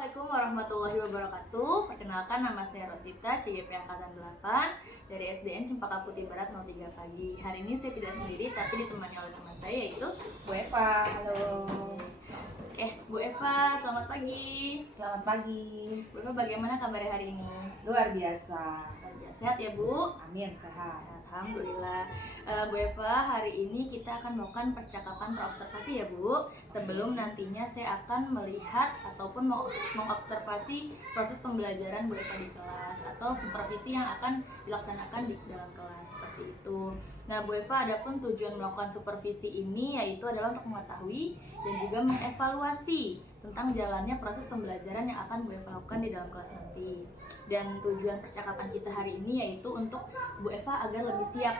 Assalamualaikum warahmatullahi wabarakatuh. Perkenalkan, nama saya Rosita, CGP Angkatan 8 dari SDN Cempaka Putih Barat 03 pagi. Hari ini saya tidak sendiri, tapi ditemani oleh teman saya, yaitu Bu Eva. Halo. Oke, Bu Eva, selamat pagi. Selamat pagi. Bu Eva, bagaimana kabarnya hari ini? Luar biasa. Sehat ya, Bu? Amin, sehat. Alhamdulillah. Bu Eva, hari ini kita akan melakukan percakapan praobservasi ya, Bu. Sebelum nantinya saya akan melihat ataupun mengobservasi proses pembelajaran Bu Eva di kelas atau supervisi yang akan dilaksanakan di dalam kelas, seperti itu. Nah, Bu Eva, adapun tujuan melakukan supervisi ini yaitu adalah untuk mengetahui dan juga mengevaluasi tentang jalannya proses pembelajaran yang akan Bu Eva lakukan di dalam kelas nanti. Dan tujuan percakapan kita hari ini yaitu untuk Bu Eva agar lebih siap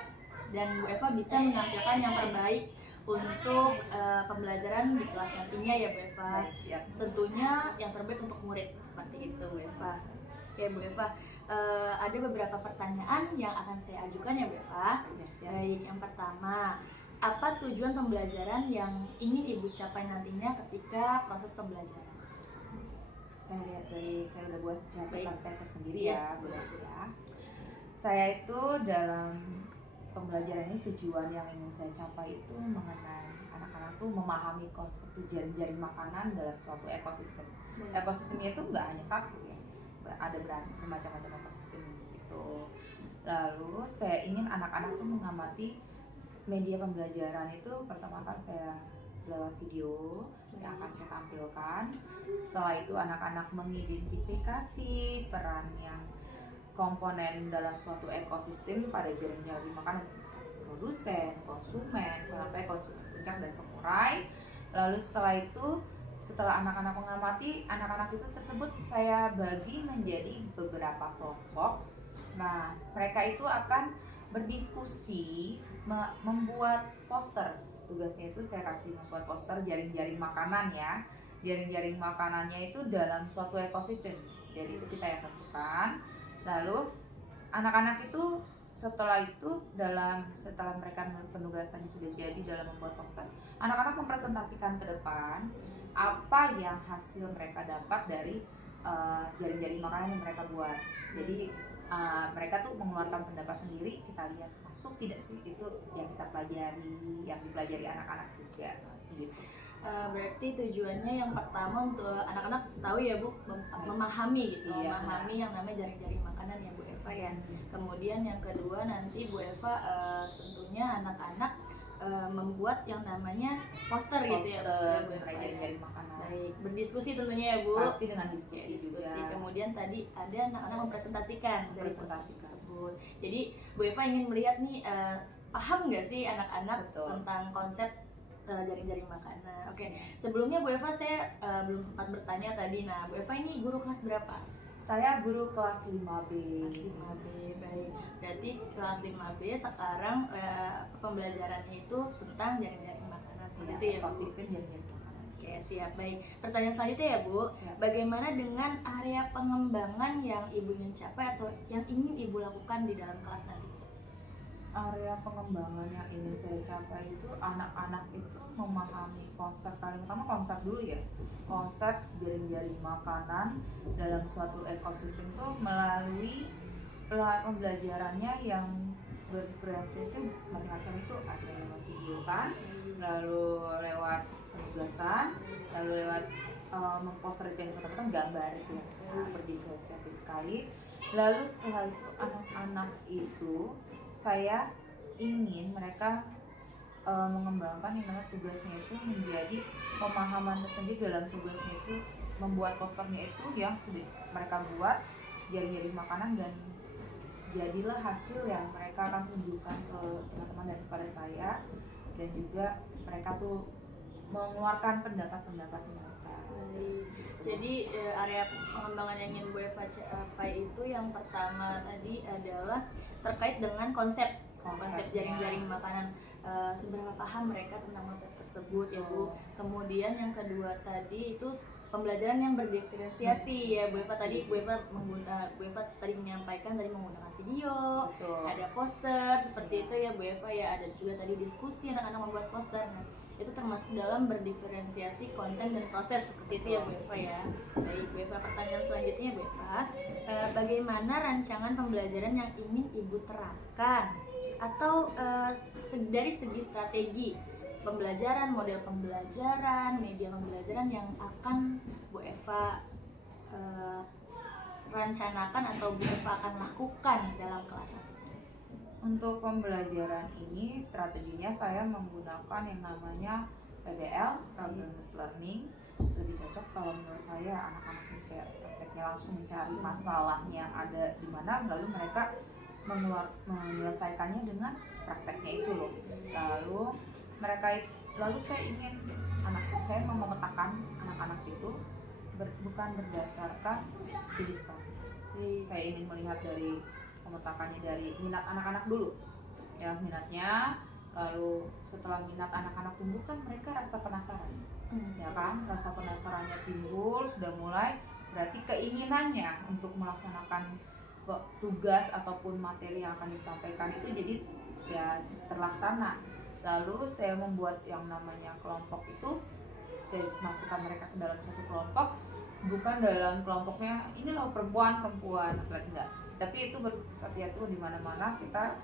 dan Bu Eva bisa menampilkan yang terbaik untuk pembelajaran di kelas nantinya ya, Bu Eva. Baik, siap. Tentunya yang terbaik untuk murid, seperti itu, Bu Eva. Oke, Bu Eva, ada beberapa pertanyaan yang akan saya ajukan ya, Bu Eva. Ya, siap. Baik, yang pertama, apa tujuan pembelajaran yang ingin Ibu capai nantinya ketika proses pembelajaran? Saya lihat dari saya udah buat catatan saya tersendiri Ya, ya, Bu ya. Saya itu dalam pembelajaran ini tujuan yang ingin saya capai itu mengenai anak-anak tuh memahami konsep jaring-jaring makanan dalam suatu ekosistem. Ekosistemnya itu nggak hanya satu ya, ada bermacam-macam ekosistem gitu. Lalu saya ingin anak-anak tuh mengamati media pembelajaran itu pertama kan saya lewat video yang akan saya tampilkan. Setelah itu anak-anak mengidentifikasi peran yang komponen dalam suatu ekosistem pada jaring-jaring makanan, misalnya produsen, konsumen, sampai konsumen puncak dan pengurai. Lalu setelah anak-anak mengamati, anak-anak itu tersebut saya bagi menjadi beberapa kelompok. Nah, mereka itu akan berdiskusi membuat poster. Tugasnya itu saya kasih membuat poster jaring-jaring makanan ya. Jaring-jaring makanannya itu dalam suatu ekosistem. Jadi itu kita yang tentukan. Lalu anak-anak itu setelah mereka penugasannya sudah jadi dalam membuat poster, anak-anak mempresentasikan ke depan apa yang hasil mereka dapat dari jaring-jaring makanan yang mereka buat. Jadi mereka tuh mengeluarkan pendapat sendiri, kita lihat masuk tidak sih itu yang kita pelajari, yang dipelajari anak-anak juga gitu. Berarti tujuannya yang pertama untuk anak-anak tahu ya, Bu, memahami gitu, Iya, memahami yang namanya jaring-jaring makanan ya, Bu Eva ya. Kemudian yang kedua nanti Bu Eva tentunya anak-anak membuat yang namanya poster gitu ya, Bu Eva. Jaring-jaring makanan. Baik, berdiskusi tentunya ya, Bu. Pasti dengan diskusi juga. Kemudian tadi ada anak-anak mempresentasikan dari poster tersebut. Jadi Bu Eva ingin melihat nih, paham nggak sih anak-anak tentang konsep jaring-jaring makanan. Oke, sebelumnya Bu Eva saya belum sempat bertanya tadi. Nah, Bu Eva ini guru kelas berapa? Saya guru kelas 5B. Kelas 5B, baik. Berarti kelas 5B sekarang pembelajarannya itu tentang jaring-jaring makanan seperti ya, ekosistem jaring-jaring makanan. Oke, siap, baik. Pertanyaan selanjutnya ya, Bu. Siap. Bagaimana dengan area pengembangan yang Ibu ingin capai atau yang ingin Ibu lakukan di dalam kelas nanti? Area pengembangan yang ingin saya capai itu anak-anak itu memahami konsep, paling utama konsep dulu ya, konsep jaring-jaring makanan dalam suatu ekosistem itu melalui pembelajarannya yang berprinsip itu macam-macam, itu ada lewat video kan, lalu lewat penugasan, lalu lewat memposterkan foto-foto gambar itu berdifferensiasi sekali. Lalu setelah itu anak-anak itu saya ingin mereka mengembangkan yang namanya tugasnya itu menjadi pemahaman tersendiri dalam tugasnya itu membuat posternya itu yang sudah mereka buat jaring-jaring makanan, dan jadilah hasil yang mereka akan tunjukkan ke teman-teman dan kepada saya, dan juga mereka tuh mengeluarkan pendapat-pendapat mereka. Jadi area pengembangan yang ingin Bu Eva capai itu yang pertama tadi adalah terkait dengan konsep jaring-jaring makanan. Seberapa paham mereka tentang konsep tersebut ya, Bu. Kemudian yang kedua tadi itu pembelajaran yang berdiferensiasi ya Bu Eva tadi. Bu Eva tadi menyampaikan tadi menggunakan video, Betul. ada poster seperti itu ya Bu Eva ya, ada juga tadi diskusi anak-anak membuat poster. Nah, itu termasuk dalam berdiferensiasi konten dan proses seperti itu ya Bu Eva ya. Baik Bu Eva, pertanyaan selanjutnya Bu Eva, bagaimana rancangan pembelajaran yang ingin Ibu terapkan atau dari segi strategi pembelajaran, model pembelajaran, media pembelajaran yang akan Bu Eva rencanakan atau Bu Eva akan lakukan dalam kelas nanti? Untuk pembelajaran ini strateginya saya menggunakan yang namanya PBL, Problem Based Learning. Lebih cocok kalau menurut saya anak-anak ini kayak prakteknya langsung mencari masalahnya yang ada di mana, lalu mereka menyelesaikannya dengan prakteknya itu loh. Lalu saya ingin saya mau memetakan anak-anak itu bukan berdasarkan jenis kelas. Saya ingin melihat dari pemetakannya dari minat anak-anak dulu ya, minatnya. Lalu setelah minat anak-anak tumbuh kan mereka rasa penasaran ya kan, rasa penasarannya timbul, sudah mulai berarti keinginannya untuk melaksanakan tugas ataupun materi yang akan disampaikan itu jadi ya terlaksana. Lalu saya membuat yang namanya kelompok itu, saya masukkan mereka ke dalam satu kelompok, bukan dalam kelompoknya ini loh perempuan laki-laki, enggak, tapi itu bersatu di mana-mana. Kita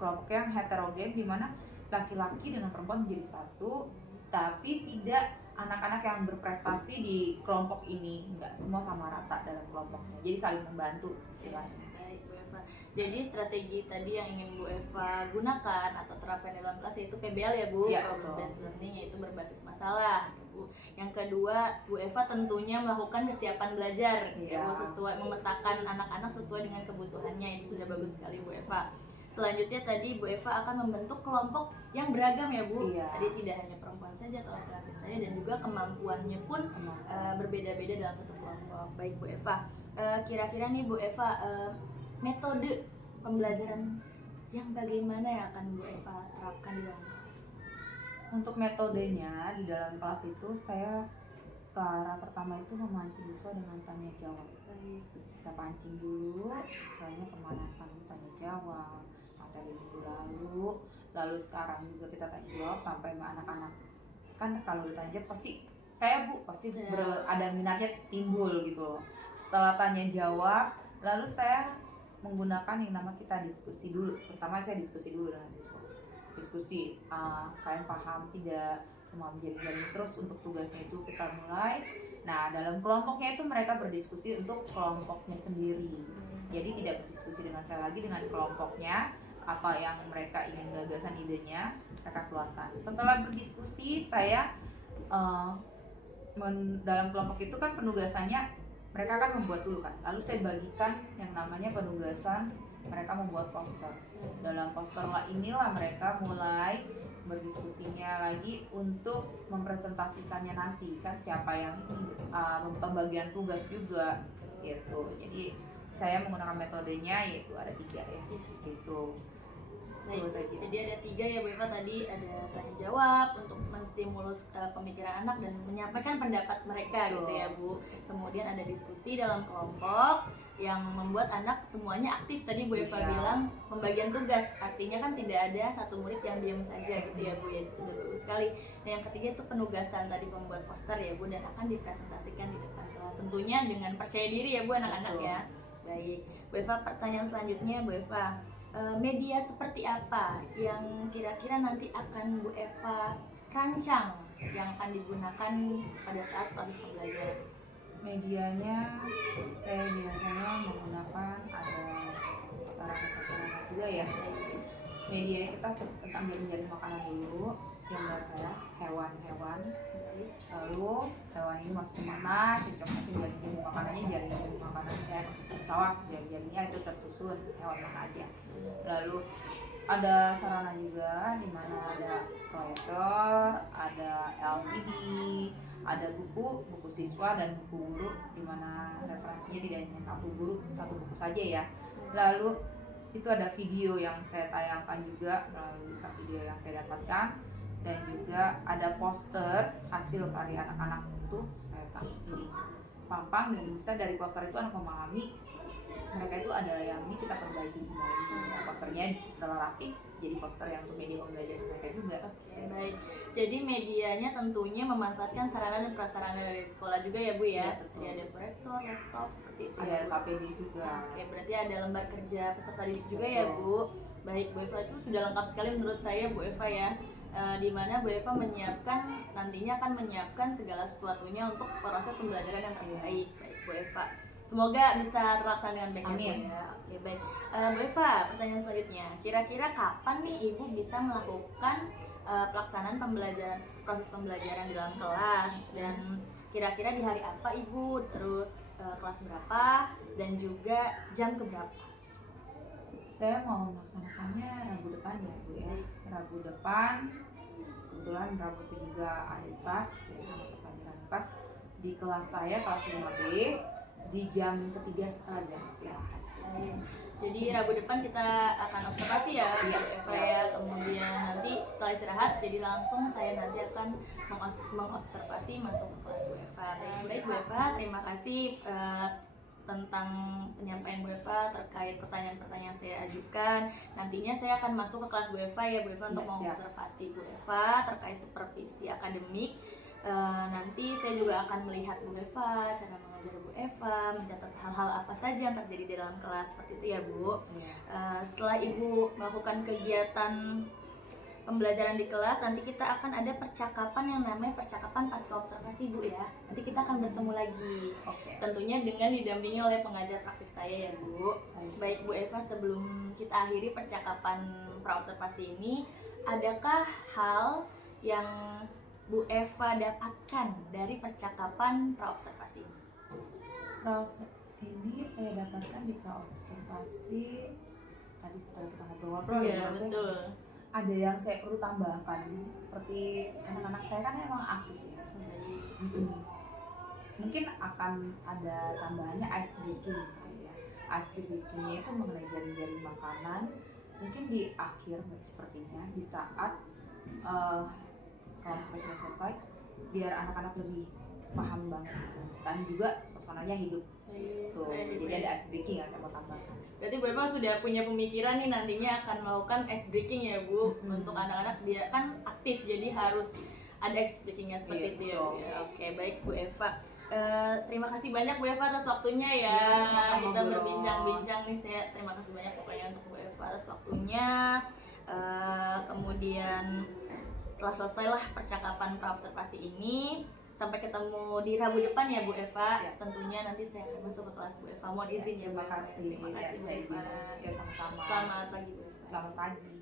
kelompok yang heterogen di mana laki-laki dengan perempuan menjadi satu, tapi tidak anak-anak yang berprestasi di kelompok ini, enggak, semua sama rata dalam kelompoknya, jadi saling membantu istilahnya. Baik Bu Eva, jadi strategi tadi yang ingin Bu Eva gunakan atau terapkan dalam kelas yaitu PBL ya Bu, Ya, Problem Based Learning, yaitu berbasis masalah Bu. Yang kedua, Bu Eva tentunya melakukan kesiapan belajar ya Bu, sesuai memetakan anak-anak sesuai dengan kebutuhannya, itu sudah bagus sekali Bu Eva. Selanjutnya tadi Bu Eva akan membentuk kelompok yang beragam ya Bu. Tadi tidak hanya perempuan saja atau laki-laki saja, dan juga kemampuannya pun berbeda-beda dalam satu kelompok. Baik Bu Eva, kira-kira nih Bu Eva, metode pembelajaran yang bagaimana yang akan Bu Eva terapkan di dalam kelas? Untuk metodenya di dalam kelas itu saya ke arah pertama itu memancing siswa dengan tanya jawab. Kita pancing dulu, istilahnya pemanasan tanya jawab materi minggu lalu sekarang juga kita tanya jawab sampai sama anak-anak. Kan kalau ditanya jawab pasti ada minatnya timbul gitu loh. Setelah tanya jawab, lalu saya menggunakan yang nama kita diskusi dulu. Pertama saya diskusi dulu dengan siswa. Diskusi, kalian paham tidak, mau menjadi terus untuk tugasnya itu kita mulai. Nah, dalam kelompoknya itu mereka berdiskusi untuk kelompoknya sendiri. Jadi tidak berdiskusi dengan saya lagi, dengan kelompoknya, apa yang mereka ingin gagasan idenya mereka keluarkan. Setelah berdiskusi, saya dalam kelompok itu kan penugasannya mereka kan membuat dulu kan. Lalu saya bagikan yang namanya penugasan mereka membuat poster. Dalam poster inilah mereka mulai berdiskusinya lagi untuk mempresentasikannya nanti kan, siapa yang pembagian tugas juga gitu. Jadi saya menggunakan metodenya yaitu ada 3 ya di situ. Jadi ada 3 ya Bu Eva, tadi ada tanya jawab untuk menstimulus pemikiran anak dan menyampaikan pendapat mereka gitu ya Bu. Kemudian ada diskusi dalam kelompok yang membuat anak semuanya aktif, tadi Bu Eva bilang pembagian tugas, artinya kan tidak ada satu murid yang diam saja gitu ya Bu, ya sudah bagus sekali. Nah yang ketiga itu penugasan tadi, membuat poster ya Bu, dan akan dipresentasikan di depan kelas, tentunya dengan percaya diri ya Bu anak-anak ya. Baik Bu Eva, pertanyaan selanjutnya Bu Eva, media seperti apa yang kira-kira nanti akan Bu Eva rancang yang akan digunakan pada saat proses pembelajaran? Medianya saya biasanya menggunakan ada sarana juga ya. Media kita tentang jaring makanan dulu, yang menurut saya hewan-hewan. Lalu hewan ini masuk ke mana, dicokokin jaring makanannya, jaring makanan saya khusus pesawat, jaring-jaringnya itu tersusun hewan mana aja. Lalu ada sarana juga di mana ada proyektor, ada LCD, ada buku siswa dan buku guru, di mana referensinya tidak hanya satu buku saja ya. Lalu itu ada video yang saya tayangkan juga melalui video yang saya dapatkan, dan juga ada poster hasil karya anak-anak itu saya taruh di pampang, dan bisa dari poster itu anak memahami mereka itu ada yang ini kita perbaiki kembali. Nah, posternya setelah rapi jadi poster yang untuk media pembelajaran mereka juga. Oke, baik. Jadi medianya tentunya memanfaatkan sarana dan prasarana dari sekolah juga ya Bu ya. Iya, betul. Jadi ada proyektor, laptop seperti itu. Ada ya, Bu? KPD juga. Oke, berarti ada lembar kerja peserta didik juga ya Bu. Baik, Bu Eva, itu sudah lengkap sekali menurut saya Bu Eva ya. Di mana Bu Eva nantinya akan menyiapkan segala sesuatunya untuk proses pembelajaran yang terbaik. Baik Bu Eva, semoga bisa terlaksana dengan baik ya Bu ya. Oke, baik. Bu Eva, pertanyaan selanjutnya, kira-kira kapan nih Ibu bisa melakukan pelaksanaan proses pembelajaran dalam kelas, dan kira-kira di hari apa Ibu, terus kelas berapa, dan juga jam keberapa? Saya mau melaksanakannya Rabu depan ya Bu ya. Rabu depan, kebetulan Rabu itu juga ada kelas, ya, mata pelajaran kelas di kelas saya, kelas 5B, di jam ketiga setelah jam istirahat. Jadi Rabu depan kita akan observasi ya Bu Eva ya. Kemudian nanti setelah istirahat, jadi langsung saya nanti akan mengobservasi masuk ke kelas Bu Eva. Baik Bu Eva, terima kasih tentang penyampaian Bu Eva terkait pertanyaan-pertanyaan saya ajukan. Nantinya saya akan masuk ke kelas Bu Eva ya Bu Eva, untuk mengobservasi Bu Eva terkait supervisi akademik. Nanti saya juga akan melihat Bu Eva, cara mengajar Bu Eva, mencatat hal-hal apa saja yang terjadi dalam kelas, seperti itu ya Bu. Setelah Ibu melakukan kegiatan pembelajaran di kelas, nanti kita akan ada percakapan yang namanya percakapan pasca observasi Bu ya. Nanti kita akan bertemu lagi. Tentunya dengan didampingi oleh pengajar praktik saya ya Bu. Baik Bu Eva, sebelum kita akhiri percakapan pra-observasi ini, adakah hal yang Bu Eva dapatkan dari percakapan pra-observasi ini? Ini saya dapatkan di pra-observasi tadi setelah kita ngobrol-ngobrol ya, betul. Ada yang saya perlu tambahkan, seperti anak-anak saya kan memang aktif ya. Mungkin akan ada tambahannya ice breaking gitu ya. Ice breakingnya itu mengenai jaring-jaring makanan. Mungkin di akhir sepertinya, di saat kalau sudah selesai, biar anak-anak lebih paham banget dan juga suasananya hidup. Tuh, jadi ada ice breaking yang saya mau tambahkan. Berarti Bu Eva sudah punya pemikiran nih nantinya akan melakukan ice breaking ya Bu. Untuk anak-anak dia kan aktif, jadi harus ada ice breakingnya seperti itu ya Bu. Oke, baik Bu Eva. Terima kasih banyak Bu Eva atas waktunya ya. Kita berbincang-bincang nih, saya terima kasih banyak pokoknya untuk Bu Eva atas waktunya. Kemudian setelah selesailah percakapan pra-observasi ini, sampai ketemu di Rabu depan ya Bu Eva. Tentunya nanti saya akan masuk ke kelas Bu Eva. Mohon izin ya Bu Eva. Terima kasih Bu Eva. Ya, sama-sama. Selamat pagi Bu Eva. Selamat pagi.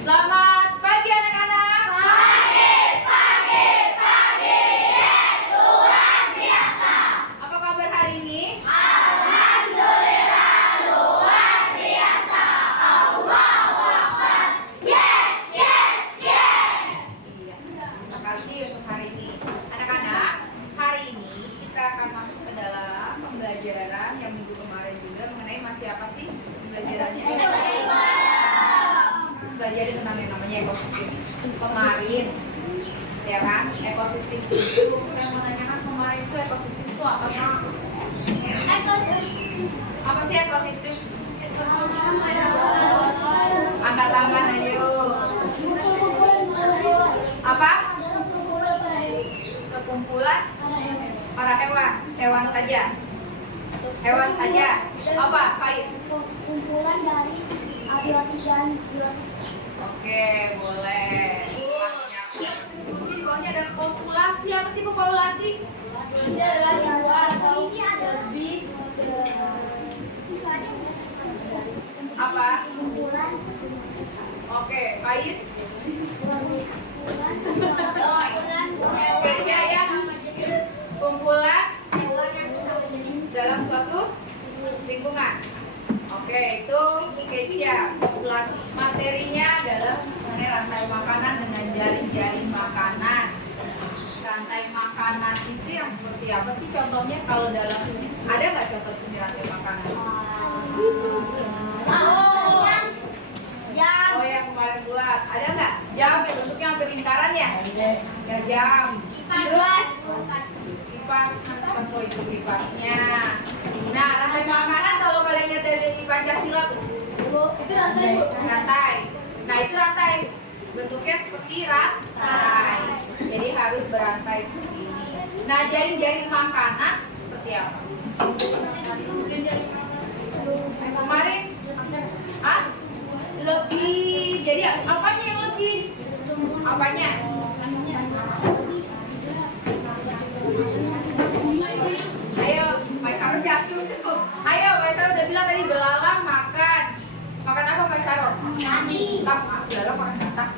Selamat pagi anak-anak. Pagi. Yes, luar biasa. Apa kabar hari ini? Alhamdulillah luar biasa. Allahu Akbar. Yes. Iya. Terima kasih untuk hari ini. Anak-anak, hari ini kita akan masuk ke dalam pembelajaran yang minggu kemarin juga mengenai masih apa sih pembelajarannya? Belajar tentang yang namanya ekosistem kemarin, ya kan? Ekosistem itu saya menanyakan kemarin itu ekosistem itu apa sih? Apa sih ekosistem? Angkat tangan ayo. Apa? Sekumpulan para hewan saja. Hewan saja. Apa, Faiz? Kumpulan dari adiwati dan biwati. Oke, boleh. Mungkin di bawahnya ada populasi. Apa sih populasi? Populasi adalah jumlah atau lebih apa? kumpulan Faiz? Kesia ya? Kumpulan dalam suatu lingkungan. Oke, itu Kesia. Materinya adalah mengenai rantai makanan dengan jaring-jaring makanan. Rantai makanan itu yang seperti apa sih contohnya kalau dalam ada nggak contoh di sini rantai makanan? Oh yang kemarin buat ada nggak jam yang bentuknya hampir lingkaran ya? Ya jam. Kipas oh itu kipasnya. Nah rantai makanan kalau kalian lihat dari Pancasila tuh itu rantai. Nah itu rantai bentuknya seperti rantai. Jadi harus berantai seperti ini. Nah jaring-jaring makanan seperti apa? Kemarin lebih jadi apanya yang lebih? Apanya? Ayo, Maisaro jatuh. Ayo, Maisaro udah bilang tadi belalang makan. Makan apa Maisaro? Nasi. Belalang makan katak.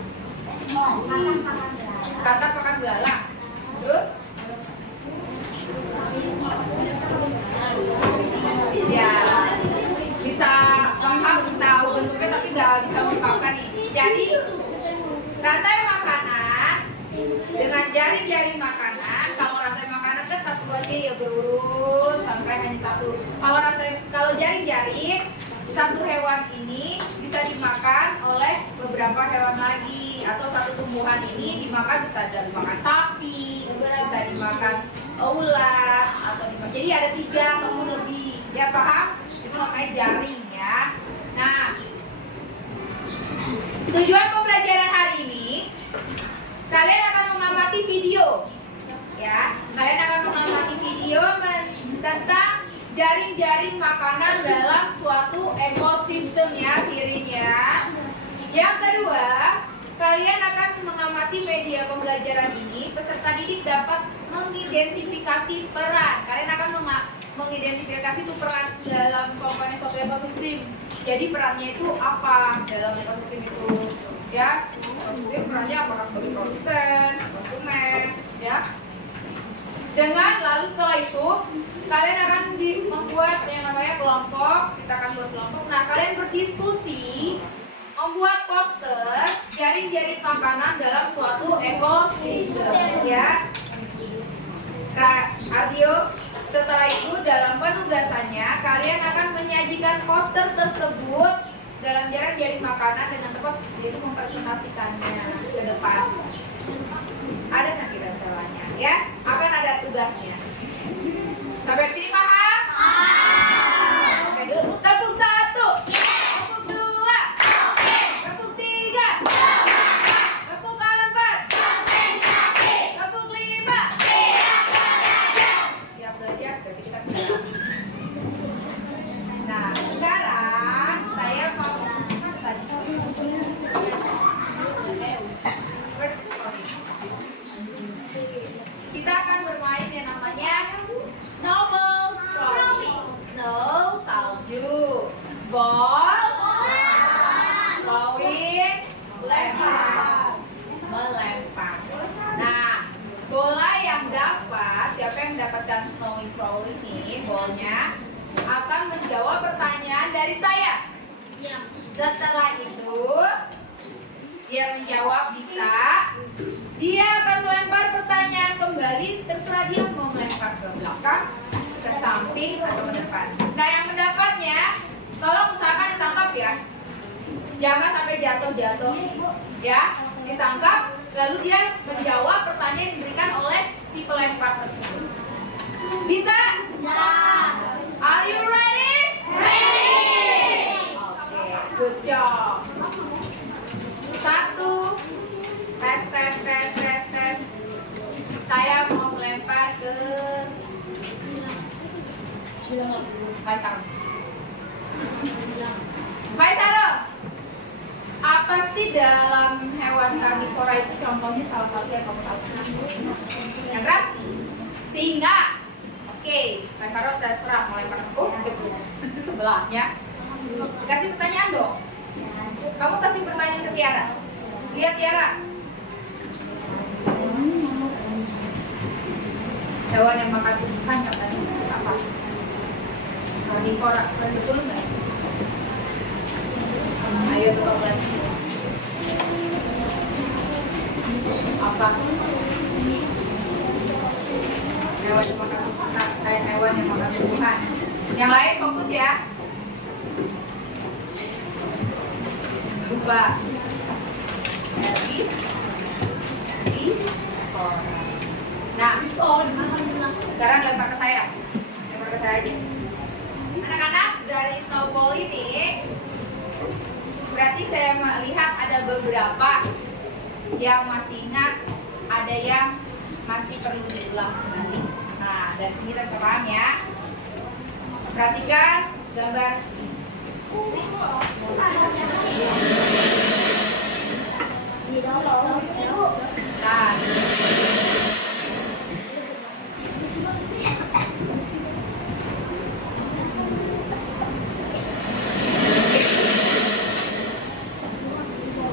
Katak makan belalang. Terus? Ya, bisa paham tahu bentuknya tapi nggak bisa mengungkapkan nih. Jadi rantai makanan dengan jaring-jaring makanan. Kalau rantai makanan kan satu aja ya berurut sampai hanya satu. Kalau jaring-jaring satu hewan ini bisa dimakan oleh beberapa hewan lagi atau satu tumbuhan ini dimakan bisa dimakan sapi, bisa dimakan ular atau dimakan. Jadi ada 3 ataupun lebih. Ya paham? Itu namanya jaring ya. Nah, tujuan pembelajaran hari ini kalian akan mengamati video. Ya, kalian akan mengamati video tentang jaring-jaring makanan dalam suatu ekosistem ya, Sirin ya. Yang kedua, kalian akan mengamati media pembelajaran ini. Peserta didik dapat mengidentifikasi peran. Kalian akan mengidentifikasi itu peran dalam komponen suatu ekosistem. Jadi perannya itu apa dalam ekosistem itu? Ya, ekosistem perannya apakah sebagai produsen, konsumen, ya. Lalu setelah itu kalian akan membuat yang namanya kelompok. Kita akan buat kelompok. Nah, kalian berdiskusi membuat poster jaring-jaring makanan dalam suatu ekosistem ya. Adio, setelah itu dalam penugasannya kalian akan menyajikan poster tersebut dalam jaring-jaring makanan dengan tepat jadi mempresentasikannya ke depan. Ada nanti caranya ya, akan ada tugasnya. Sampai sini paham? Oke, dulu tepuk 1, tepuk 2, tepuk 3, tepuk 4, tepuk 5. Siap belajar, berarti kita siap. Nah, sekarang saya mau kita akan bermain yang namanya snowball throwing. Snow, salju. Ball, throwing, melempar. Nah, bola yang dapat, siapa yang mendapatkan snowing throw ini, bolanya akan menjawab pertanyaan dari saya. Setelah itu, dia menjawab bisa, dia akan melempar pertanyaan kembali, terserah dia mau melempar ke belakang, ke samping, atau ke depan. Nah, yang mendapatnya, tolong usahakan ditangkap ya. Jangan sampai jatuh-jatuh, ya. Ditangkap, lalu dia menjawab pertanyaan yang diberikan oleh si pelempar tersebut. Bisa? Bisa. Are you ready? Ready. Oke, good job. 1, tes. Saya mau melempar ke Maisaro. Apa sih dalam hewan karnivora itu contohnya salah satu yang kamu tahu? Yang keras? Singa. Oke, Maisaro terserah mau lempar ke sebelahnya. Kasih pertanyaan dong. Kamu kasih pertanyaan ke Tiara. Lihat Tiara. Hewan yang makan ikan katanya apa? Karnivora, betul nggak? Ayo tebak lagi. Apa? Hewan yang makan ikan, hewan yang makan tumbuhan. Yang lain fokus ya. Lupa. Nah, sekarang lempar ke saya. Lempar ke saya aja. Anak-anak, dari snowball ini berarti saya melihat ada beberapa yang masih ingat, ada yang masih perlu diulang kembali. Nah, dari sini kita bisa paham ya. Perhatikan gambar. Nah,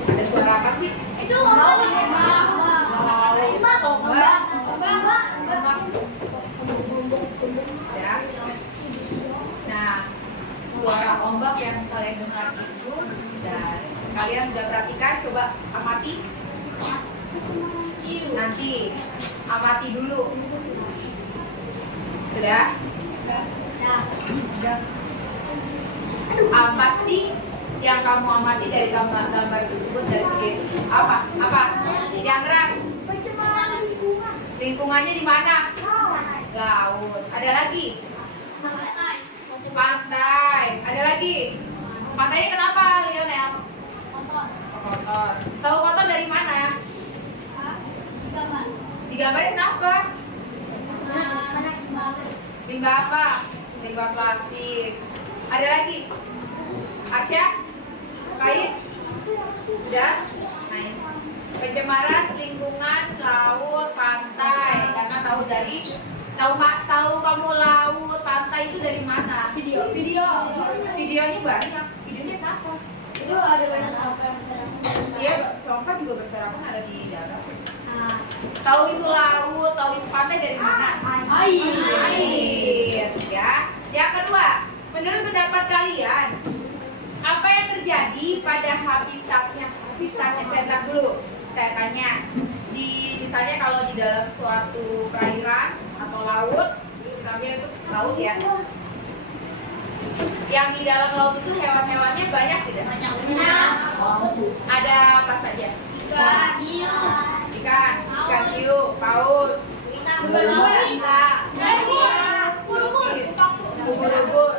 ada suara apa sih? Itu Ya. Nah, suara ombak yang kalian dengar itu, dan kalian sudah perhatikan, coba amati. Nanti amati dulu. Sudah? Apa sih yang kamu amati dari gambar tersebut, dari video itu? Apa? Yang keras. Lingkungannya di mana? Laut. Ada lagi? Pantai. Ada lagi? Pantainya kenapa, Lionel? Kotor. Tahu kotor dari mana? Digambarin kenapa? Limbah apa? Limbah plastik. Ada lagi? Arsya? Kais? Sudah? Nah, pencemaran lingkungan laut, pantai. Karena tahu kamu laut, pantai itu dari mana? Videonya banyak. Videonya kenapa? itu ada banyak sampah yang berserakan. Iya, sampah juga berserakan ada di darat. Tahu itu laut, tahu itu pantai dari mana? Air. Ya. Yang kedua, menurut pendapat kalian, apa yang terjadi pada habitatnya? Saya tar dulu. Saya tanya. Misalnya kalau di dalam suatu perairan atau laut, misalnya itu laut ya. Yang di dalam laut itu hewan-hewannya banyak tidak? Banyak. Ada apa saja? Ikan hiu, paus, ubur-ubur,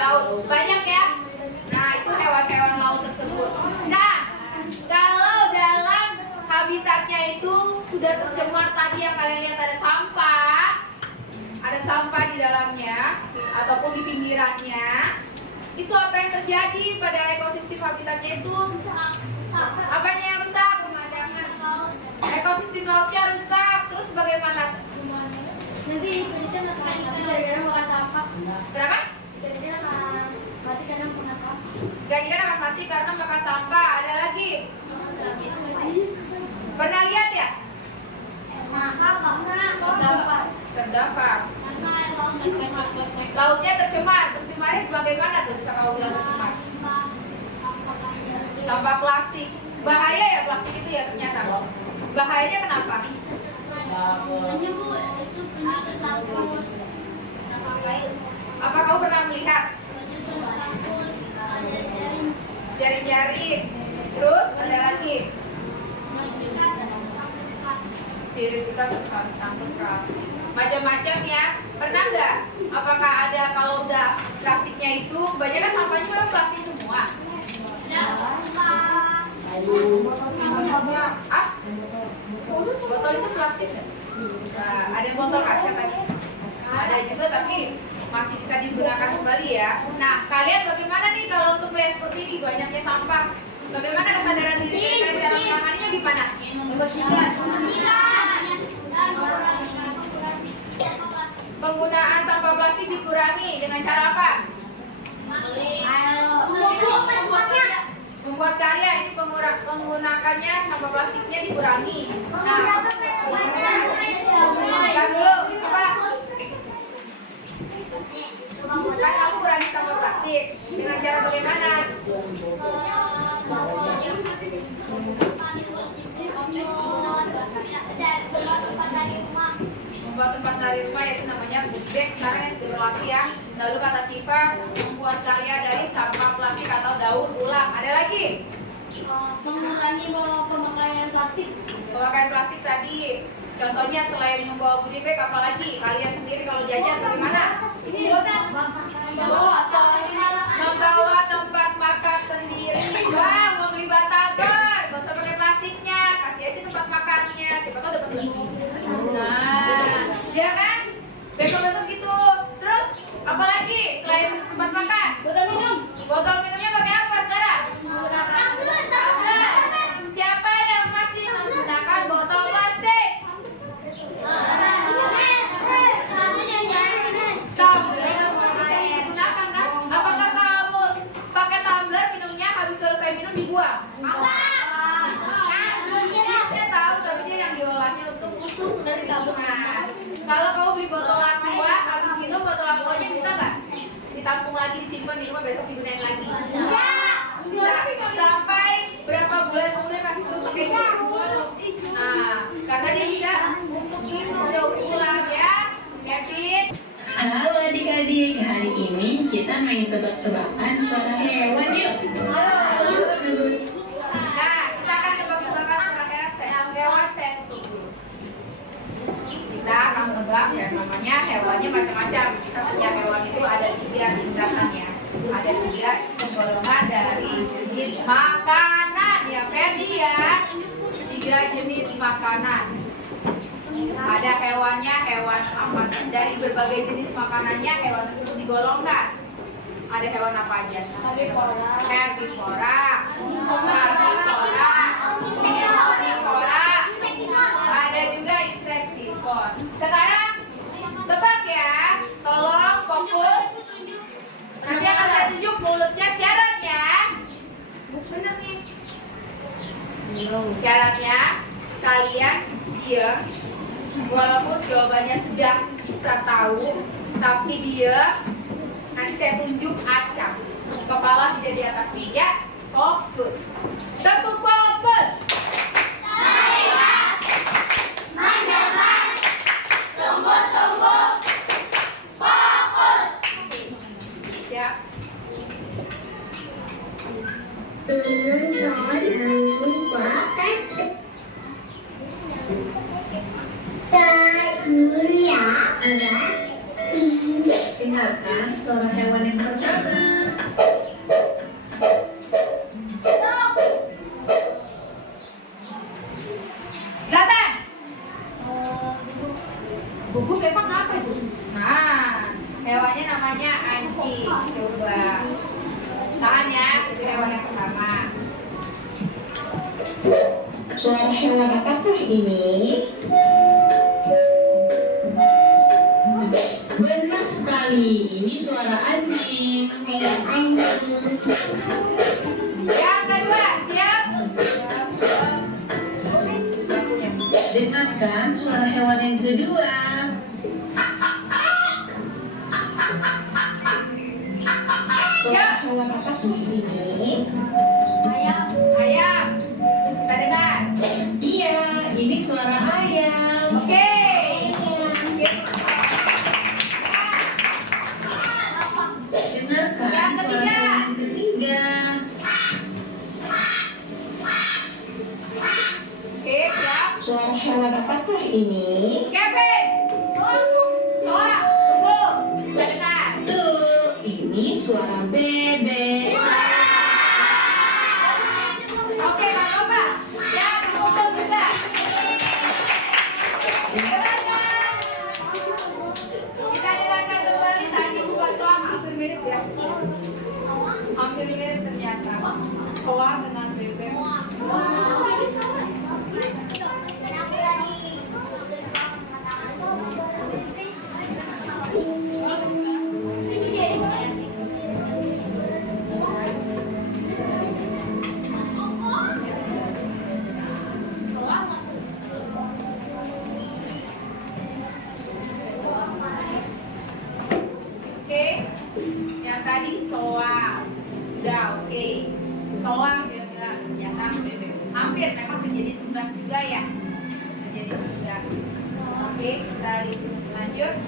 laut. Banyak ya? Nah, itu hewan-hewan laut tersebut. Nah, kalau dalam habitatnya itu sudah tercemar tadi yang kalian lihat ada sampah di dalamnya ataupun di pinggirannya, itu apa yang terjadi pada ekosistem habitatnya itu? Apanya yang rusak? Ekosistem lautnya rusak. Terus bagaimana? Nanti ikan akan gara-gara makan sampah. Kenapa? Ikan akan mati karena makan sampah. Ikan akan mati karena makan sampah. Ada lagi? Pernah lihat ya? Terdampak. Lautnya tercemar. Tercemarnya bagaimana tuh? Bisa kau bilang tercemar? Sampah plastik. Bahaya ya plastik itu ya ternyata. Bahayanya kenapa? Apa kau pernah melihat jaring-jaring? Terus ada lagi? Sirip kita tersangkut plastik. Macam-macam ya. Pernah nggak? Apakah ada kalau udah plastiknya itu kebanyakan sampahnya memang plastik semua? Botol itu plastik nggak? Nah, ada botol kaca tadi. Ada juga tapi masih bisa digunakan kembali ya. Nah, kalian bagaimana nih kalau untuk melihat seperti ini banyaknya sampah? Bagaimana kesadaran diri kalian cara menanganinya gimana? Penggunaan sampah plastik dikurangi dengan cara apa? Membuat karya ini penggunakannya sampah plastiknya dikurangi. Nah, bukan dulu apa? Kan kamu kurangi sampah plastik dengan cara bagaimana? Membuat tempat dari rumah, yaitu namanya good bag, sekarang yang sudah berlaku ya. Lalu kata Siva, membuat karya dari sampah plastik atau daur ulang. Ada lagi? Mengurangi pemakaian plastik. Pemakaian plastik tadi. Contohnya selain membawa goodie bag, apa lagi? Kalian sendiri kalau jajan bagaimana? Membawa tempat makan sendiri. Bang, mau beli batagor, gak usah pakai plastiknya, kasih aja tempat makannya. Siapa tahu dapat lebih. Nah, ya kan? Besok-besok gitu. Terus apa lagi selain tempat makan? Botol minum. Botol minumnya pakai apa sekarang? Tumbler. Siapa yang masih menggunakan botol plastik? Tumbler masih digunakan kan? Apakah kamu pakai tumbler minumnya habis selesai minum dibuang? Saya tahu, tapi dia yang diolahnya untuk khusus dari tabungan. Kalau kamu beli botol aqua, habis minum botol aquanya bisa nggak ditampung lagi, disimpan di rumah, besok digunain lagi? Bisa. Sampai berapa bulan kemudian masih terus pakai itu? Nah, karena dia tidak untuk minum daur ulang ya, Kevin. Halo adik-adik, hari ini kita main tebak-tebakan suara hewan yuk. Nah, kita akan tebak-tebakan suara hewan saya tutup dulu. Kita akan tebak ya, namanya hewannya macam-macam. Kita punya hewan itu ada 3 tingkatannya. Ada 3 golongan dari jenis makanan ya, Ferdi ya. 3 jenis makanan. Ada hewannya, hewan apa sih? Dari berbagai jenis makanannya, hewan tersebut digolongkan. Ada hewan apa aja? Herbivora, ada juga insektivora. Sekarang tebak ya, tolong fokus. Nanti akan saya tunjuk mulutnya syaratnya. Bener nih. Syaratnya kalian diam. Walaupun jawabannya sudah bisa tahu, tapi dia nanti saya tunjuk acak. Kepala tidak di atas meja, fokus. Tepuk fokus. Siap. Dengarkan suara hewan yang pertama. Zlatan. Gugup emang apa itu? Nah, hewannya namanya anjing. Coba. Tahan ya, itu hewan yang pertama. Suara hewan apakah ini? Benar sekali, ini suara anjing. Yang kedua, siap? Dengarkan suara hewan yang kedua. Suara hewan apakah ini? Ayam. Kita dengar. Iya, ini suara ayam. Oke. Dengarkan Yang suara ketiga. hewan yang ketiga. Oke, siap. Suara hewan apakah ini? Kevin. Soa. Tunggu. Kita dengar. Tuh, ini suara bebek. Oke, Pak Lomba. Yang kumpul juga. Kita dengarkan kembali tadi bukan soal hampir mirip ya. Hampir mirip ternyata. Soal dengan bebek. tadi soang. Sudah oke. Soang juga ternyata bebek. Hampir memang sejenis unggas juga ya. Sejenis unggas. Oke, kita lanjut.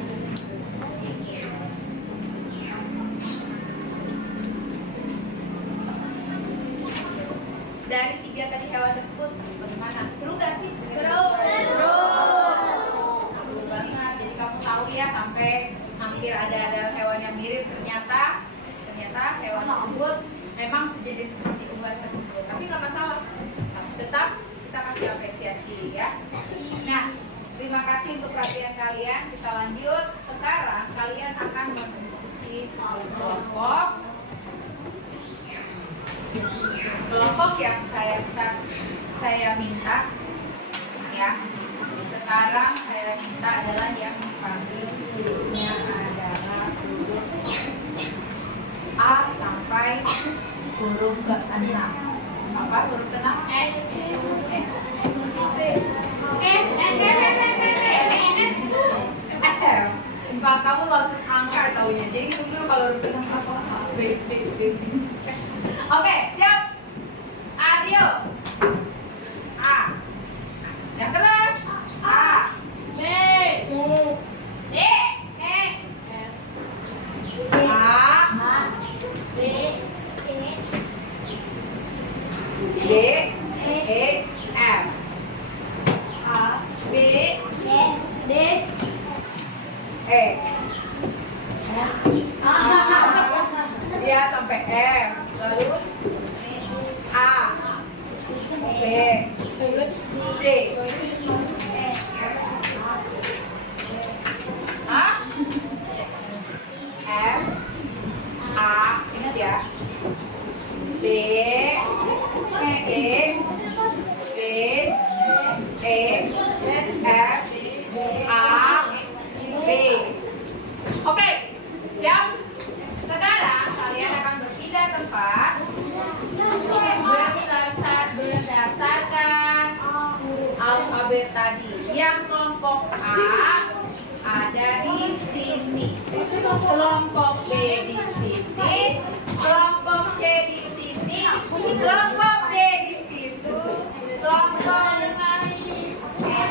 Dari 3 tadi hewan tersebut, bagaimana? Seru gak sih? Seru banget. Jadi kamu tahu ya, sampai hampir ada hewan yang mirip. Ternyata hewan tersebut memang sejenis seperti unggas tersebut. Tapi nggak masalah. Tetap kita kasih apresiasi ya. Nah, terima kasih untuk perhatian kalian. Kita lanjut. Sekarang kalian akan berdiskusi kelompok yang saya minta ya. Sekarang saya minta adalah yang dipanggil hurufnya adalah huruf A sampai huruf ke-6. Apa huruf ke-6? Sumpah kamu langsung angka taunya. Jadi tunggu kalau huruf ke-6 apa? Oke, siap? Adio. A. Yang keras. A. B. D. E. A. B. D. E. F. A. B. D. E. Ya sampai F. Lalu A, B, C, A, F, A, ingat ya, B, E, B, E, F, A, B. Oke, siap? Sekarang kalian akan berpindah tempat berdasarkan alfabet tadi. Yang kelompok A ada di sini, kelompok B di sini, kelompok C di sini, kelompok D di situ, kelompok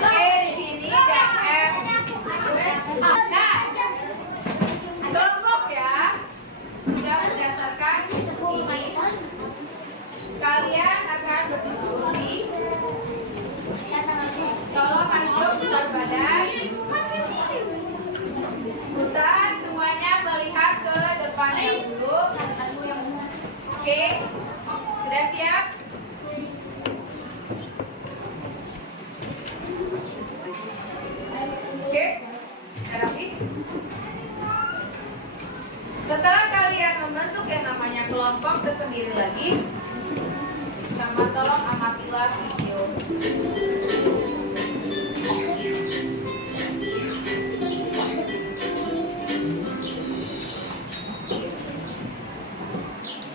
E di sini dan F. Nah, kelompok ya sudah berdasarkan ini. Kalian akan berdiskusi. Tolong duduk putar badan. Putar semuanya melihat ke depannya dulu. Oke, sudah siap? Oke, rapi. Setelah kalian membentuk yang namanya kelompok tersendiri lagi, sama tolong amatilah video.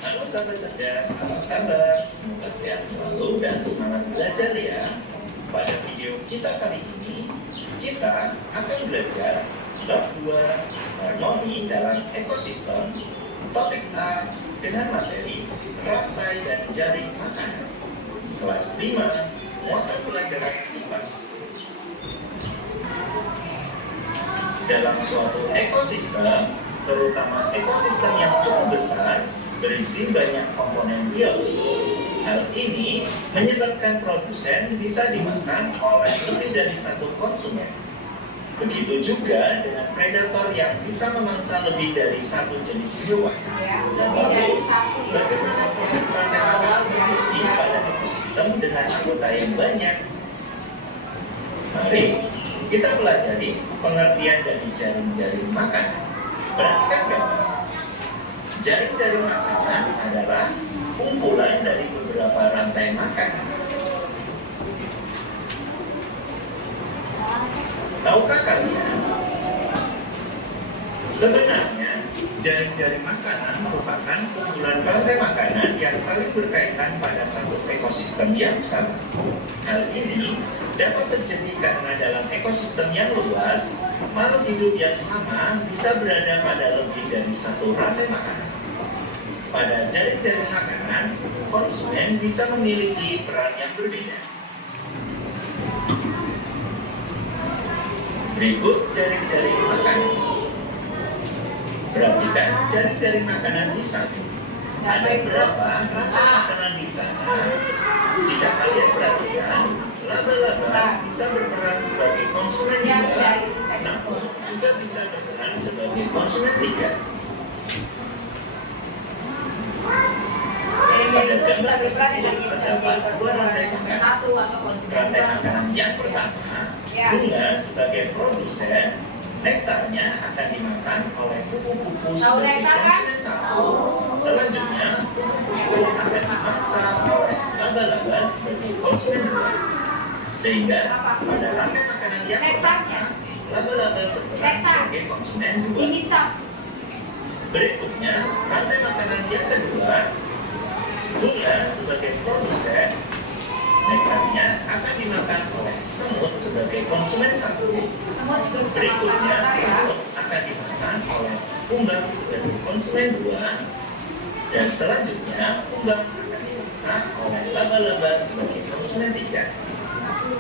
Halo sahabat cerdas, apa kabar? Semoga sehat selalu dan semangat belajar ya. Pada video kita kali ini, kita akan belajar bab 2 harmoni dalam ekosistem. Topik A dengan materi rantai dan jaring makanan. Kelas 5 muatan pelajaran IPA. Dalam suatu ekosistem, terutama ekosistem yang cukup besar, berisi banyak komponen biologis. Hal ini menyebabkan produsen bisa dimakan oleh lebih dari satu konsumen. Begitu juga dengan predator yang bisa memangsa lebih dari satu jenis hewan. Ya, lebih dari satu ya. Bagaimana proses rantai makanan terjadi pada ekosistem dengan anggota yang banyak? Mari kita pelajari pengertian dari jaring-jaring makanan. Perhatikan gambar. Jaring-jaring makanan adalah kumpulan dari beberapa rantai makanan. Tahukah kalian? Sebenarnya, jaring-jaring makanan merupakan kumpulan rantai makanan yang saling berkaitan pada satu ekosistem yang sama. Hal ini dapat terjadi karena dalam ekosistem yang luas, makhluk hidup yang sama bisa berada pada lebih dari satu rantai makanan. pada jaring-jaring makanan, konsumen bisa memiliki peran yang berbeda. Berikut jaring-jaring makanan. Perhatikan jaring-jaring makanan di samping. Ada berapa rantai makanan di sana? Jika kalian perhatikan, laba-laba bisa berperan sebagai konsumen dua, namun juga bisa berperan sebagai konsumen tiga. Pada gambar tersebut terdapat dua rantai makanan. Rantai makanan yang pertama, bunga sebagai produsen, nektarnya akan dimakan oleh kupu-kupu sebagai konsumen satu. Selanjutnya, kupu-kupu akan dimasak oleh laba-laba sebagai konsumen dua. Sehingga pada rantai makanan yang pertama, laba-laba berperan sebagai konsumen dua. Berikutnya, rantai makanan yang kedua, bunga sebagai produsen, nektarnya akan dimakan oleh semut sebagai konsumen satu. Berikutnya, semut akan dimakan oleh kumbang sebagai konsumen dua. Dan selanjutnya, kumbang akan dimasak oleh laba-laba sebagai konsumen tiga.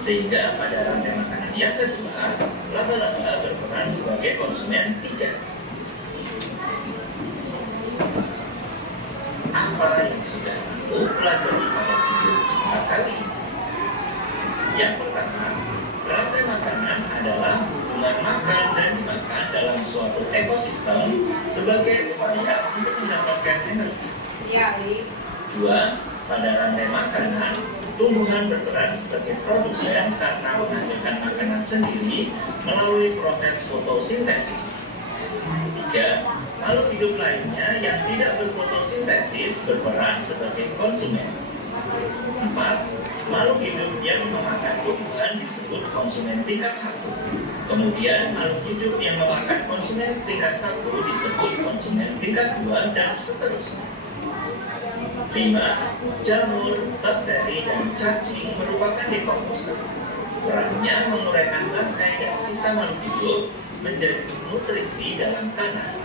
Sehingga pada rantai makanan yang kedua, laba-laba berperan sebagai konsumen tiga. Apa yang sudah aku pelajari pada video kita kali ini? Yang pertama, rantai makanan adalah hubungan makan dan dimakan dalam suatu ekosistem sebagai upaya untuk mendapatkan energi. Dua, pada rantai makanan, tumbuhan berperan sebagai produsen karena menghasilkan makanan sendiri melalui proses fotosintesis. Tiga, makhluk hidup lainnya yang tidak berfotosintesis berperan sebagai konsumen. Empat, makhluk hidup yang memakan tumbuhan disebut konsumen tingkat satu. Kemudian makhluk hidup yang memakan konsumen tingkat satu disebut konsumen tingkat dua, dan seterusnya. 5. Jamur, bakteri, dan cacing merupakan dekomposer. Perannya menguraikan bangkai dan sisa makhluk hidup menjadi nutrisi dalam tanah.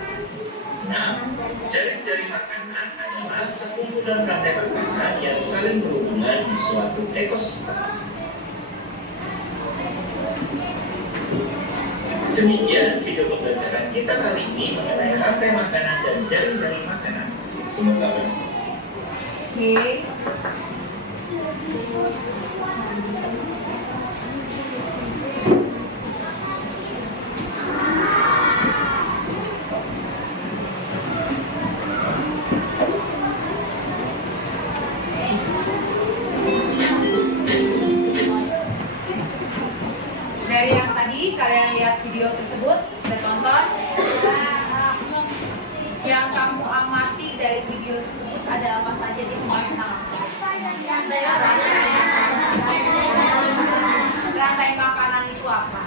6. Jaring-jaring makanan adalah sekumpulan rantai makanan yang saling berhubungan di suatu ekosistem. Demikian video pembelajaran kita kali ini mengenai rantai makanan dan jaring-jaring makanan. Semoga bermanfaat. Dari yang tadi kalian lihat video tersebut, sudah tonton. Yang kamu amati dari video tersebut ada apa saja di belakang? Rantai makanan itu apa?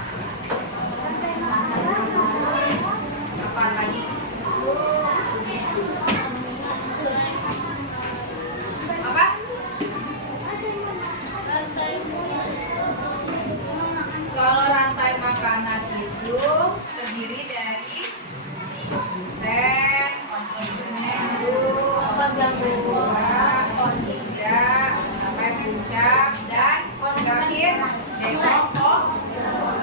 Apa lagi? Apa? Kalau rantai makanan itu terdiri dari produsen, konsumen tiga, sampai pencap, dan terakhir dekomposer.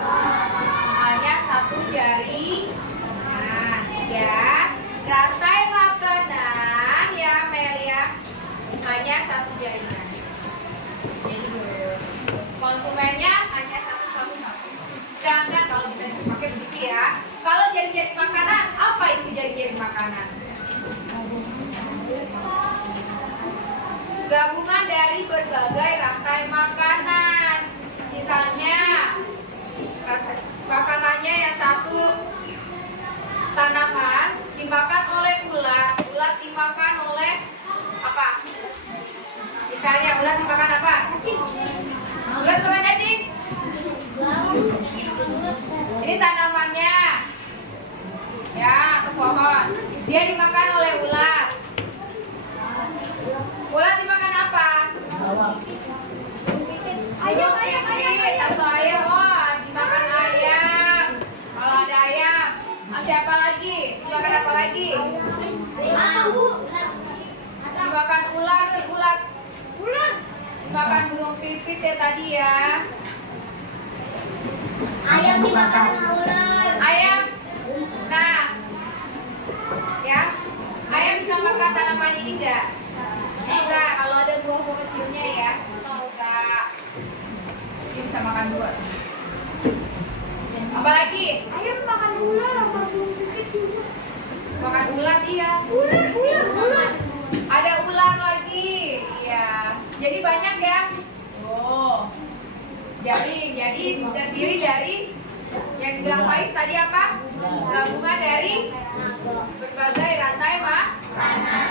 Hanya satu jari. Nah, ya, rantai makanan ya Melia, hanya satu jaringan. Konsumennya hanya satu. Sedangkan kalau bisa dipakai begitu ya. Kalau jaring-jaring makanan, apa itu jaring-jaring makanan? Gabungan dari berbagai rantai makanan. Misalnya, makanannya yang satu tanaman dimakan oleh ulat. Ulat dimakan oleh apa? Misalnya ulat dimakan apa? Ulat makan cacing. Ini tanamannya, ya, ke pohon. Dia dimakan oleh ulat. Ulat dimakan apa? Ayam. Atau ayam, oh, dimakan ayam. Kalau ada ayam, siapa lagi? Dimakan apa lagi? ngintip deh tadi ya. Ayam dimakan sama ular. Ayam. Nah, ya. Ayam bisa makan tanaman ini enggak? Enggak, kalau ada buah-buah kecilnya ya. Enggak. Dia bisa makan buah. Apalagi? Ayam makan ular sama burung pipit juga. Makan ular dia. Ular. Ada ular lagi. Iya. Jadi banyak ya. Oh. Jadi terdiri dari yang dibilang Faiz tadi apa? Gabungan dari berbagai rantai makanan.